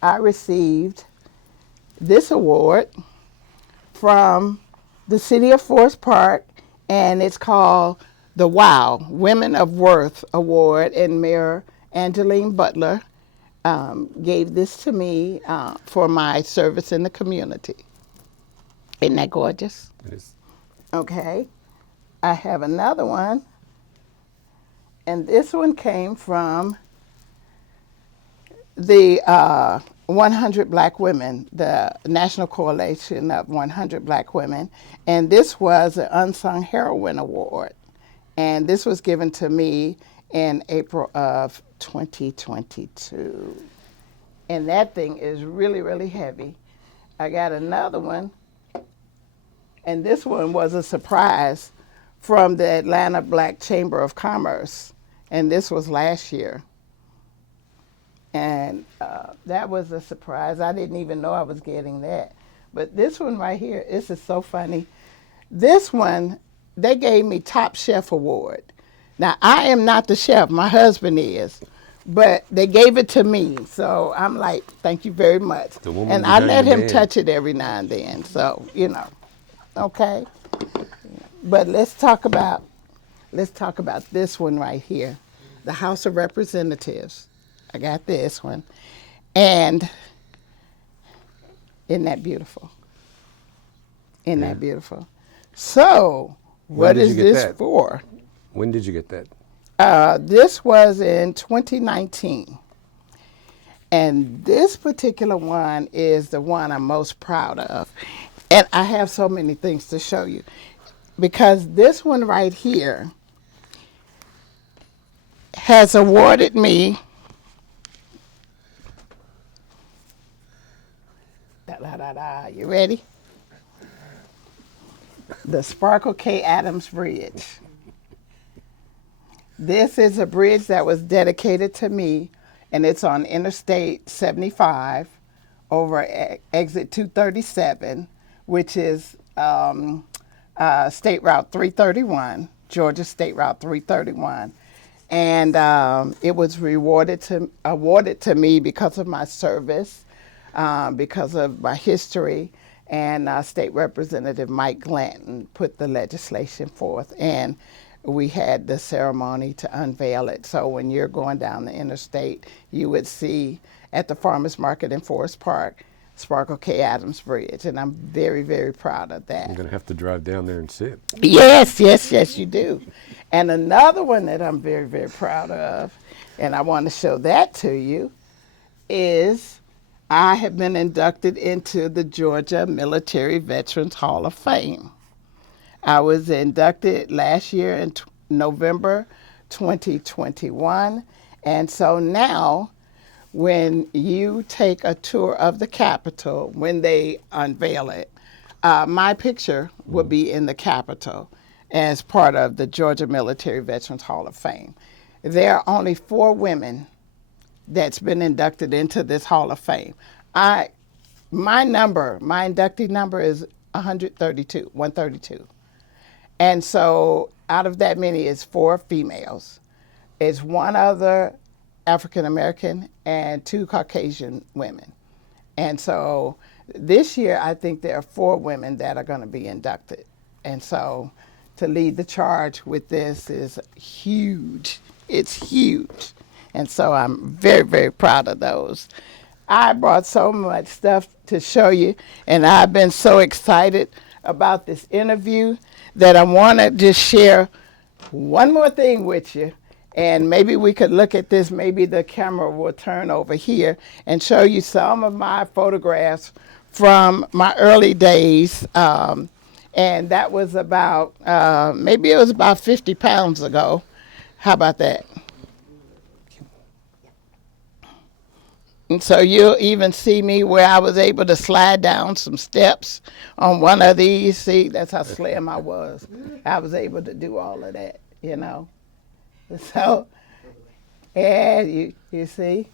I received this award from the City of Forest Park, and it's called the WOW Women of Worth Award, and Mayor Angeline Butler gave this to me for my service in the community. Isn't that gorgeous? It is. Okay, I have another one, and this one came from the 100 Black Women, the National Coalition of 100 Black Women, and this was an Unsung Heroine Award, and this was given to me in April of 2022, and that thing is really, really heavy. I got another one, and this one was a surprise from the Atlanta Black Chamber of Commerce, and this was last year. And that was a surprise. I didn't even know I was getting that. But this one right here, this is so funny. This one, they gave me Top Chef Award. Now, I am not the chef. My husband is. But they gave it to me. So I'm like, thank you very much. And I let him touch it every now and then. So, okay. But let's talk about this one right here, the House of Representatives. I got this one. And isn't that beautiful? Isn't that beautiful? So, what is this for? When did you get that? This was in 2019. And this particular one is the one I'm most proud of. And I have so many things to show you. Because this one right here has awarded me you ready? The Sparkle K. Adams Bridge. This is a bridge that was dedicated to me, and it's on Interstate 75 over exit 237, which is State Route 331, Georgia State Route 331. And it was awarded to me because of my service, because of my history, and State Representative Mike Glanton put the legislation forth, and we had the ceremony to unveil it. So when you're going down the interstate, you would see at the Farmers Market in Forest Park, Sparkle K. Adams Bridge, and I'm very, very proud of that. I'm going to have to drive down there and see it. Yes, you do. And another one that I'm very, very proud of, and I want to show that to you, is I have been inducted into the Georgia Military Veterans Hall of Fame. I was inducted last year in November 2021. And so now, when you take a tour of the Capitol, when they unveil it, my picture will be in the Capitol as part of the Georgia Military Veterans Hall of Fame. There are only 4 women that's been inducted into this Hall of Fame. My inductee number is 132. And so out of that many is 4 females. It's 1 other African American and 2 Caucasian women. And so this year, I think there are 4 women that are going to be inducted. And so to lead the charge with this is huge. It's huge. And so I'm very, very proud of those. I brought so much stuff to show you, and I've been so excited about this interview that I want to just share one more thing with you. And maybe we could look at this. Maybe the camera will turn over here and show you some of my photographs from my early days. And that was about, maybe it was about 50 pounds ago. How about that? And so you'll even see me where I was able to slide down some steps on one of these. See, that's how slim I was. I was able to do all of that, you know. So, yeah, you see.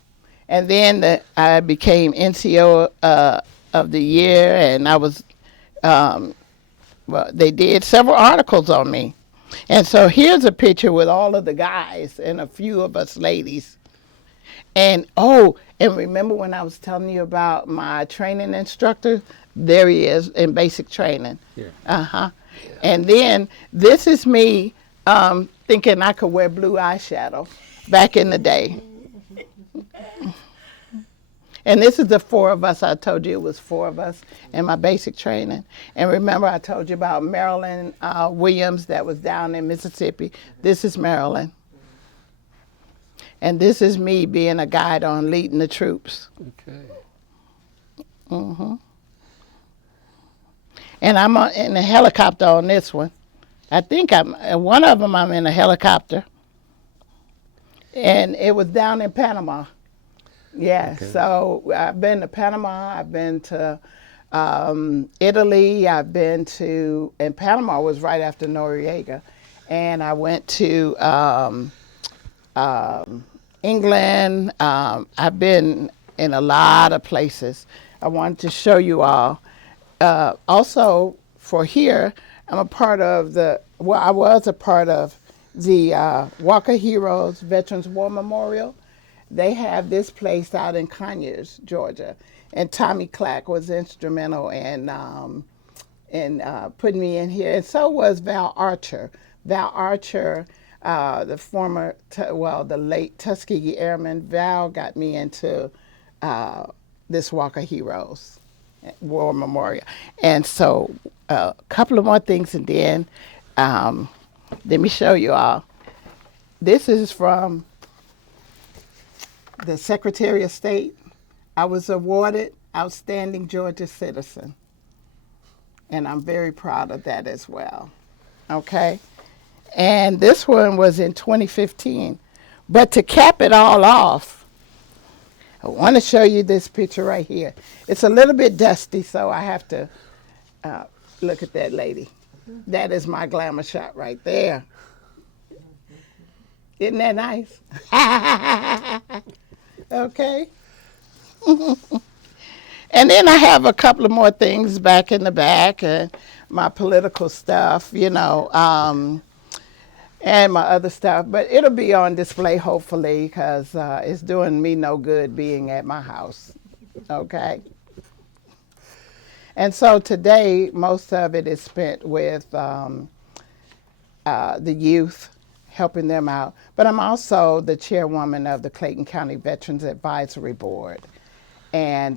And then I became NCO of the year, and I was, well, they did several articles on me. And so here's a picture with all of the guys and a few of us ladies. And and remember when I was telling you about my training instructor? There he is in basic training. Yeah. Yeah. And then this is me thinking I could wear blue eyeshadow back in the day. And this is the four of us. I told you it was four of us in my basic training. And remember I told you about Marilyn Williams that was down in Mississippi. This is Marilyn. And this is me being a guide on leading the troops. Okay. Mm-hmm. And I'm in a helicopter on this one. I think one of them I'm in a helicopter. And it was down in Panama. Yeah, okay. So I've been to Panama, I've been to Italy, and Panama was right after Noriega. And I went to England. I've been in a lot of places. I wanted to show you all. Also, for here, I was a part of the Walker Heroes Veterans War Memorial. They have this place out in Conyers, Georgia, and Tommy Clack was instrumental in putting me in here, and so was Val Archer. Val Archer, the late Tuskegee Airman. Val got me into this Walker Heroes War Memorial, and so a couple of more things, and then let me show you all. This is from the Secretary of State. I was awarded Outstanding Georgia Citizen. And I'm very proud of that as well. Okay? And this one was in 2015. But to cap it all off, I want to show you this picture right here. It's a little bit dusty, so I have to look at that lady. That is my glamour shot right there. Isn't that nice? Okay. And then I have a couple of more things back in the back, and my political stuff, and my other stuff. But it'll be on display, hopefully, because it's doing me no good being at my house. Okay. And so today, most of it is spent with the youth, helping them out. But I'm also the chairwoman of the Clayton County Veterans Advisory Board. And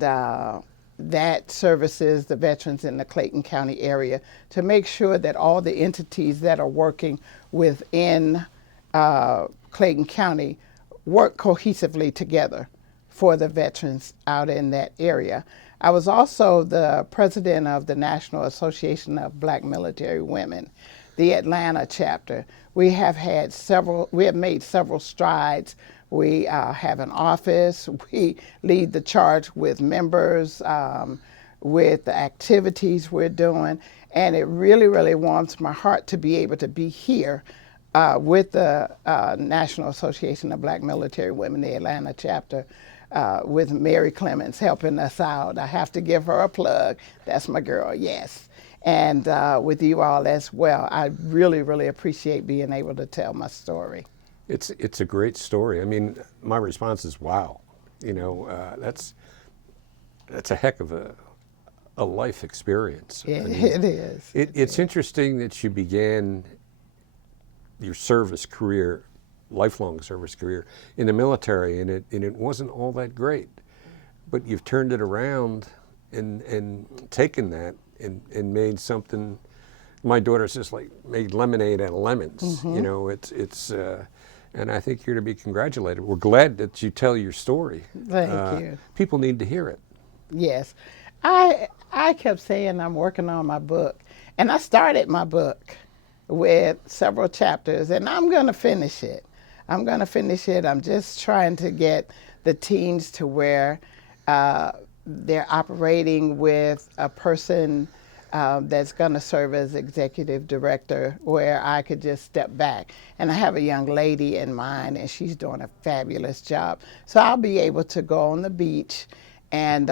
that services the veterans in the Clayton County area to make sure that all the entities that are working within Clayton County work cohesively together for the veterans out in that area. I was also the president of the National Association of Black Military Women, the Atlanta chapter. We have made several strides. We have an office. We lead the charge with members, with the activities we're doing. And it really, really warms my heart to be able to be here with the National Association of Black Military Women, the Atlanta chapter, with Mary Clemens helping us out. I have to give her a plug. That's my girl, yes. And with you all as well. I really, really appreciate being able to tell my story. It's a great story. I mean, my response is, wow. That's a heck of a life experience. It is. It's interesting that you began your service career, lifelong service career, in the military, and it wasn't all that great. But you've turned it around and taken that and made something. My daughter's just like made lemonade out of lemons. Mm-hmm. And I think you're to be congratulated. We're glad that you tell your story. Thank you. People need to hear it. Yes. I kept saying I'm working on my book, and I started my book with several chapters, and I'm going to finish it. I'm just trying to get the teens to where they're operating with a person that's going to serve as executive director, where I could just step back. And I have a young lady in mind, and she's doing a fabulous job. So I'll be able to go on the beach and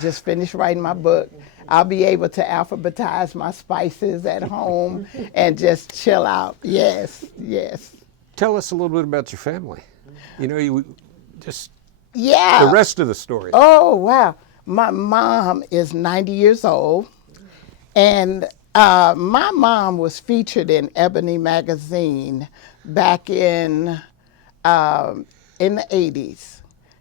just finish writing my book. I'll be able to alphabetize my spices at home and just chill out. Yes, yes. Tell us a little bit about your family. You just Yeah. the rest of the story. Oh, wow. My mom is 90 years old, and my mom was featured in Ebony magazine back in the 80s.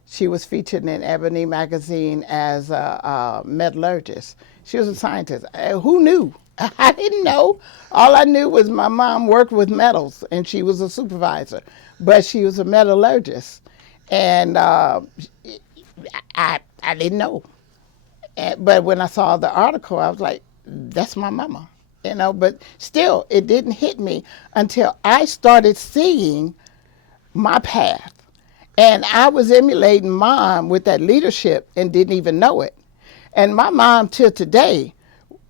She was featured in Ebony magazine as a metallurgist. She was a scientist. Who knew? I didn't know. All I knew was my mom worked with metals, and she was a supervisor, but she was a metallurgist. And I didn't know. But when I saw the article, I was like, that's my mama, but still, it didn't hit me until I started seeing my path. And I was emulating mom with that leadership and didn't even know it. And my mom till today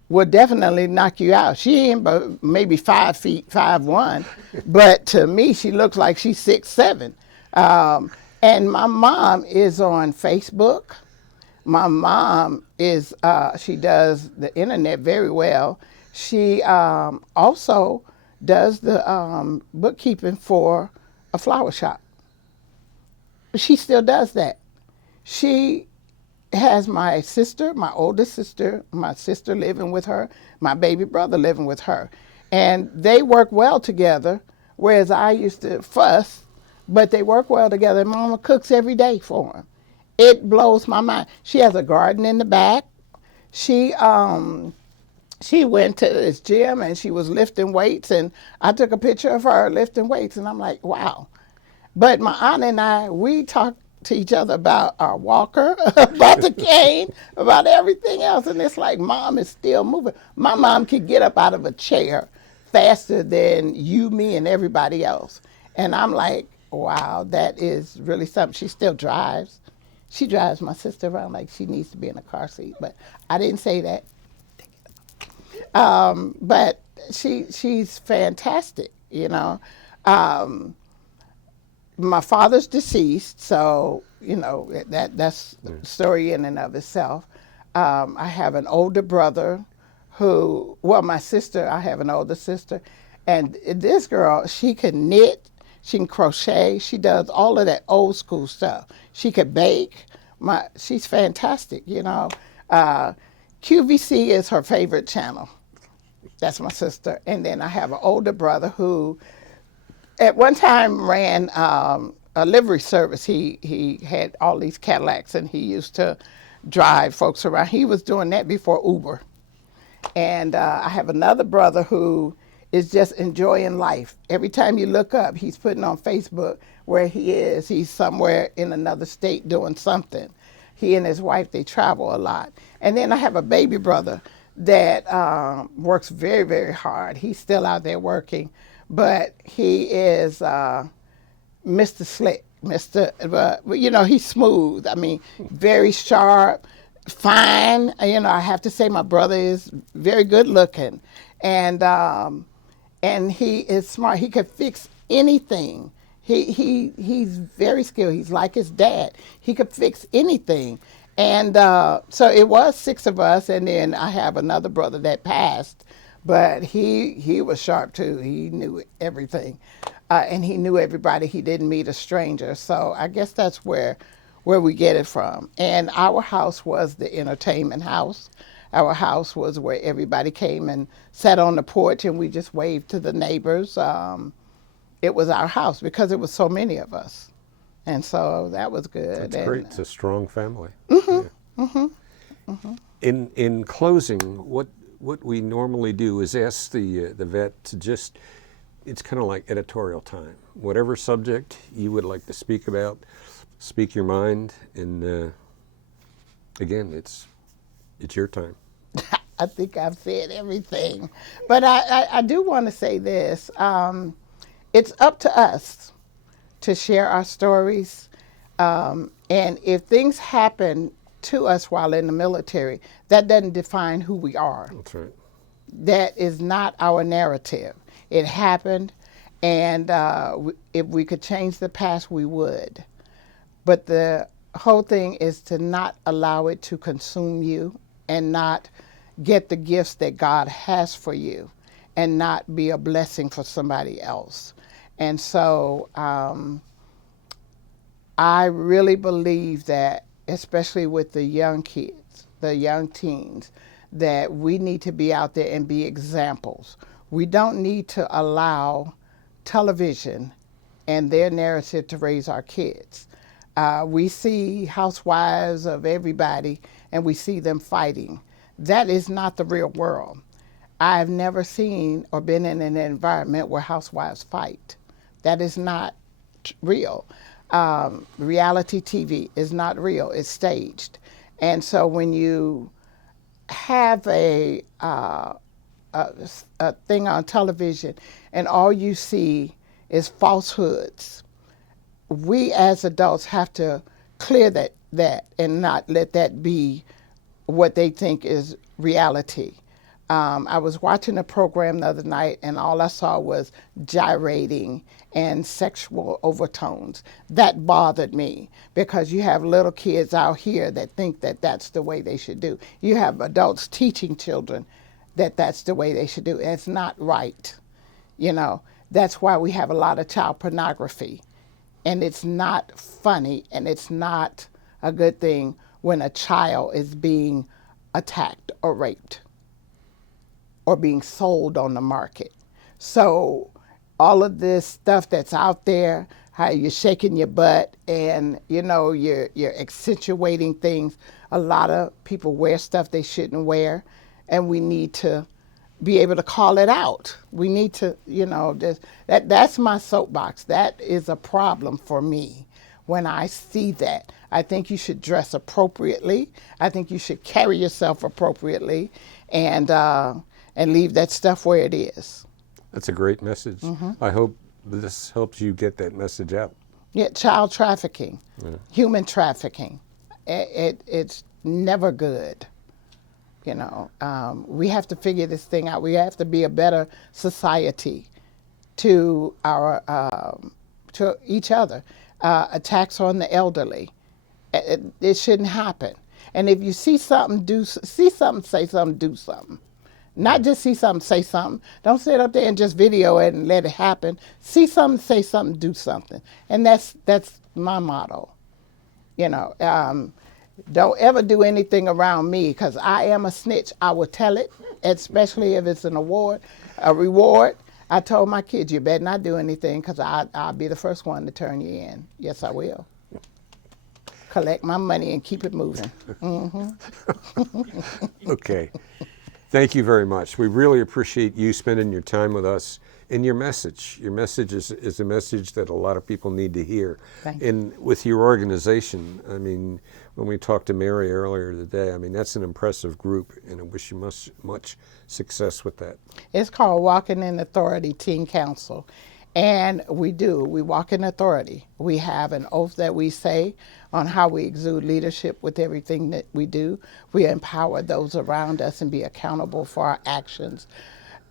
will definitely knock you out. She ain't but maybe 5 feet, 5'1", but to me, she looks like she's 6'7". And my mom is on Facebook. My mom is, she does the internet very well. She also does the bookkeeping for a flower shop. She still does that. She has my sister, my oldest sister, my sister living with her, my baby brother living with her. And they work well together, whereas I used to fuss, but they work well together. Mama cooks every day for them. It blows my mind. She has a garden in the back. She went to this gym and she was lifting weights, and I took a picture of her lifting weights, and I'm like, wow. But my aunt and I, we talk to each other about our walker, about the cane, about everything else, and it's like mom is still moving. My mom could get up out of a chair faster than you, me, and everybody else. And I'm like, wow, that is really something. She still drives. She drives my sister around like she needs to be in a car seat, but I didn't say that. But she's fantastic, my father's deceased, so, that's the story in and of itself. I have an older brother my sister, I have an older sister, and this girl, she can knit, she can crochet, she does all of that old school stuff. She could bake. She's fantastic, QVC is her favorite channel. That's my sister. And then I have an older brother who at one time ran a livery service. He had all these Cadillacs, and he used to drive folks around. He was doing that before Uber. And I have another brother who is just enjoying life. Every time you look up, he's putting on Facebook where he is. He's somewhere in another state doing something. He and his wife, they travel a lot. And then I have a baby brother that works very, very hard. He's still out there working. But he is Mr. Slick, he's smooth. I mean, very sharp, fine. I have to say my brother is very good looking. And he is smart. He could fix anything. He's very skilled. He's like his dad. He could fix anything. And so it was 6 of us, and then I have another brother that passed. But he was sharp too. He knew everything, and he knew everybody. He didn't meet a stranger. So I guess that's where we get it from. And our house was the entertainment house. Our house was where everybody came and sat on the porch, and we just waved to the neighbors. It was our house because it was so many of us, and so that was good. That's great. It's a strong family. Mm-hmm. Yeah. Mm-hmm. Mm-hmm. In closing, what we normally do is ask the vet to just, it's kind of like editorial time. Whatever subject you would like to speak about, speak your mind, and again, it's your time. I think I've said everything, but I do want to say this. It's up to us to share our stories. And if things happen to us while in the military, that doesn't define who we are. That's right. That is not our narrative. It happened, and if we could change the past, we would. But the whole thing is to not allow it to consume you and not get the gifts that God has for you and not be a blessing for somebody else. And so I really believe that, especially with the young kids, the young teens, that we need to be out there and be examples. We don't need to allow television and their narrative to raise our kids. We see housewives of everybody and we see them fighting. That is not the real world. I've never seen or been in an environment where housewives fight. That is not real. Reality TV is not real, it's staged. And so when you have a thing on television and all you see is falsehoods, we as adults have to clear that and not let that be what they think is reality. I was watching a program the other night and all I saw was gyrating and sexual overtones. That bothered me because you have little kids out here that think that that's the way they should do. You have adults teaching children that that's the way they should do. And it's not right. You know, that's why we have a lot of child pornography. And it's not funny and it's not a good thing when a child is being attacked or raped or being sold on the market. So all of this stuff that's out there, how you're shaking your butt and you know you're accentuating things. A lot of people wear stuff they shouldn't wear, and we need to be able to call it out. We need to, you know, that's my soapbox. That is a problem for me when I see that. I think you should dress appropriately. I think you should carry yourself appropriately, and leave that stuff where it is. That's a great message. I hope this helps you get that message out. Yeah, child trafficking, human trafficking, it's never good. You know, we have to figure this thing out. We have to be a better society to our to each other. Attacks on the elderly, it shouldn't happen. And if you see something, say something, do something. Not just see something, say something. Don't sit up there and just video it and let it happen. See something, say something, do something. And that's my motto. You know, don't ever do anything around me because I am a snitch. I will tell it, especially if it's a reward. I told my kids, you better not do anything because I'll be the first one to turn you in. Yes, I will. Collect my money and keep it moving. Okay. Thank you very much. We really appreciate you spending your time with us and your message. Your message is a message that a lot of people need to hear. Thank you. And with your organization, I mean, when we talked to Mary earlier today, I mean, that's an impressive group, and I wish you much success with that. It's called Walking in Authority Teen Council. And we walk in authority. We have an oath that we say on how we exude leadership with everything that we do. We empower those around us and be accountable for our actions.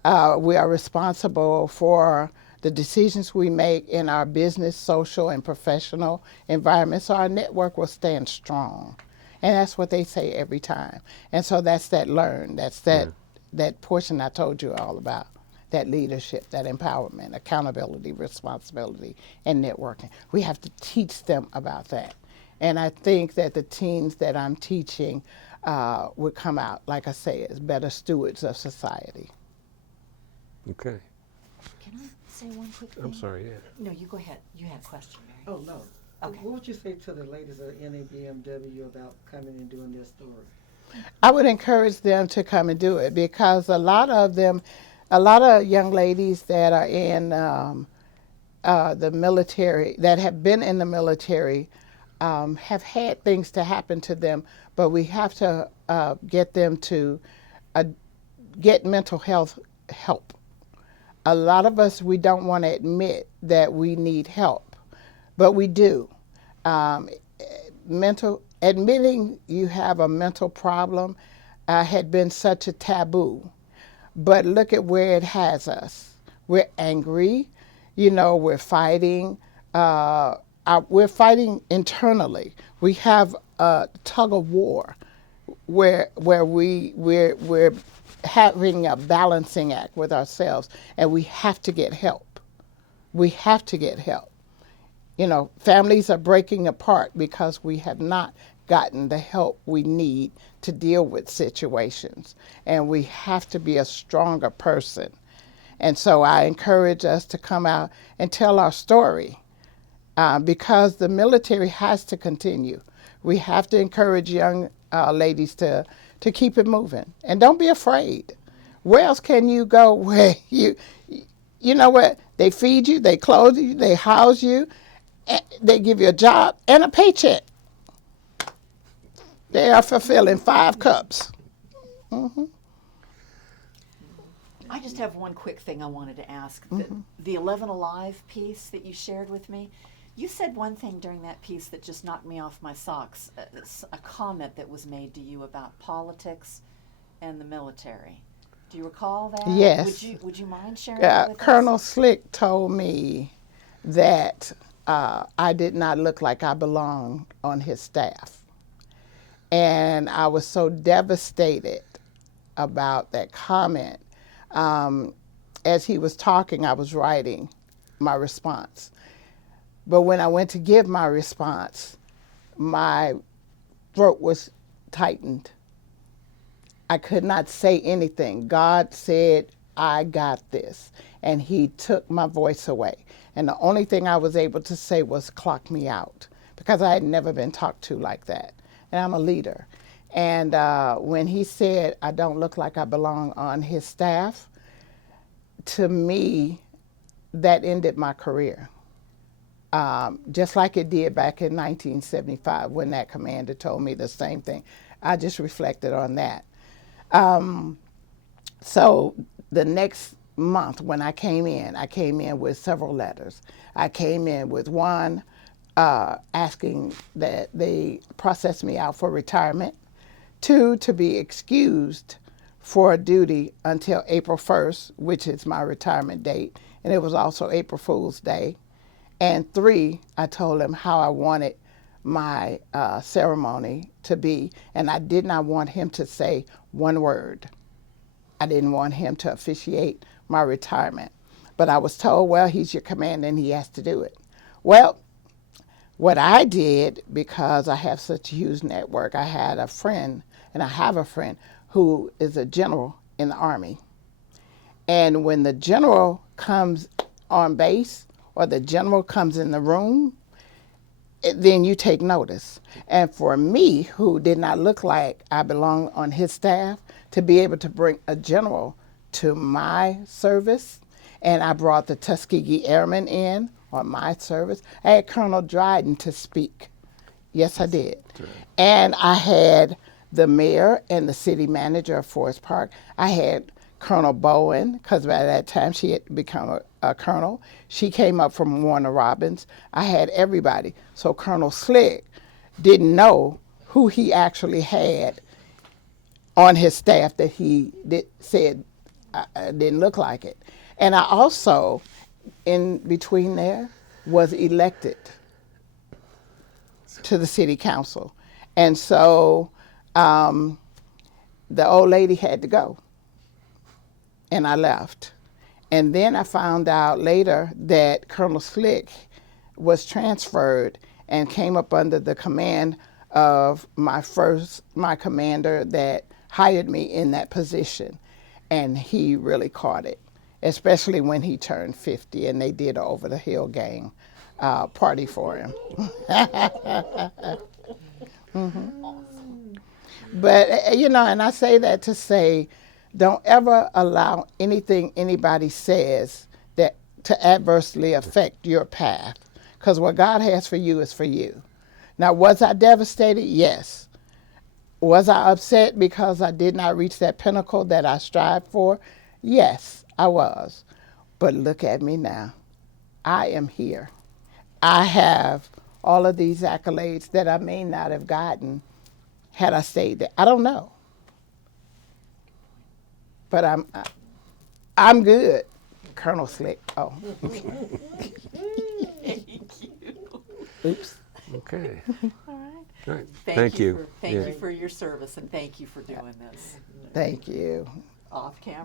We are responsible for the decisions we make in our business, social, and professional environment, so our network will stand strong. And that's what they say every time. And so that's that learn. That's that portion I told you all about. That leadership, that empowerment, accountability, responsibility, and networking. We have to teach them about that. And I think that the teens that I'm teaching would come out, like I say, as better stewards of society. Okay. Can I say one quick thing? I'm sorry, yeah. No, you go ahead. You had a question, Mary. Oh, no. Okay. What would you say to the ladies of NABMW about coming and doing their story? I would encourage them to come and do it because a lot of young ladies that are in the military, that have been in the military, have had things to happen to them, but we have to get them to get mental health help. A lot of us, we don't want to admit that we need help, but we do. um, admitting you have a mental problem had been such a taboo. But look at where it has us. We're angry, we're fighting. We're fighting internally. We have a tug of war where we're having a balancing act with ourselves, and we have to get help. We have to get help. Families are breaking apart because we have not gotten the help we need to deal with situations, and we have to be a stronger person. And so I encourage us to come out and tell our story, because the military has to continue. We have to encourage young ladies to keep it moving, and don't be afraid. Where else can you go where you know what? They feed you, they clothe you, they house you, they give you a job and a paycheck. They are fulfilling 5 cups. Mm-hmm. I just have one quick thing I wanted to ask. The 11 Alive piece that you shared with me, you said one thing during that piece that just knocked me off my socks, a comment that was made to you about politics and the military. Do you recall that? Yes. Would you mind sharing that with Colonel us? Slick told me that I did not look like I belonged on his staff. And I was so devastated about that comment. As he was talking, I was writing my response. But when I went to give my response, my throat was tightened. I could not say anything. God said, I got this. And he took my voice away. And the only thing I was able to say was clock me out, because I had never been talked to like that. And I'm a leader. And when he said, I don't look like I belong on his staff, to me, that ended my career. Just like it did back in 1975 when that commander told me the same thing. I just reflected on that. So the next month when I came in with several letters. I came in with one asking that they process me out for retirement, 2, to be excused for duty until April 1st, which is my retirement date, and it was also April Fool's Day, and 3, I told him how I wanted my ceremony to be, and I did not want him to say one word. I didn't want him to officiate my retirement. But I was told, well, he's your commander and he has to do it. Well, what I did, because I have such a huge network, I had a friend, and I have a friend, who is a general in the Army. And when the general comes on base or the general comes in the room, then you take notice. And for me, who did not look like I belonged on his staff, to be able to bring a general to my service, and I brought the Tuskegee Airmen in on my service. I had Colonel Dryden to speak. Yes, I did. And I had the mayor and the city manager of Forest Park. I had Colonel Bowen, because by that time she had become a colonel. She came up from Warner Robins. I had everybody. So Colonel Slick didn't know who he actually had on his staff that he said didn't look like it. And I also, in between there, was elected to the city council. And so the old lady had to go. And I left. And then I found out later that Colonel Slick was transferred and came up under the command of my commander that hired me in that position. And he really caught it, especially when he turned 50 and they did an Over the Hill gang party for him. But, and I say that to say, don't ever allow anything anybody says that to adversely affect your path, because what God has for you is for you. Now, was I devastated? Yes. Was I upset because I did not reach that pinnacle that I strived for? Yes, I was. But look at me now. I am here. I have all of these accolades that I may not have gotten had I stayed there. I don't know. But I'm good. Colonel Slick. Oh. Thank you. Oops. Okay. All right. Good. Thank you. you for your service, and thank you for doing this Thank you. off camera.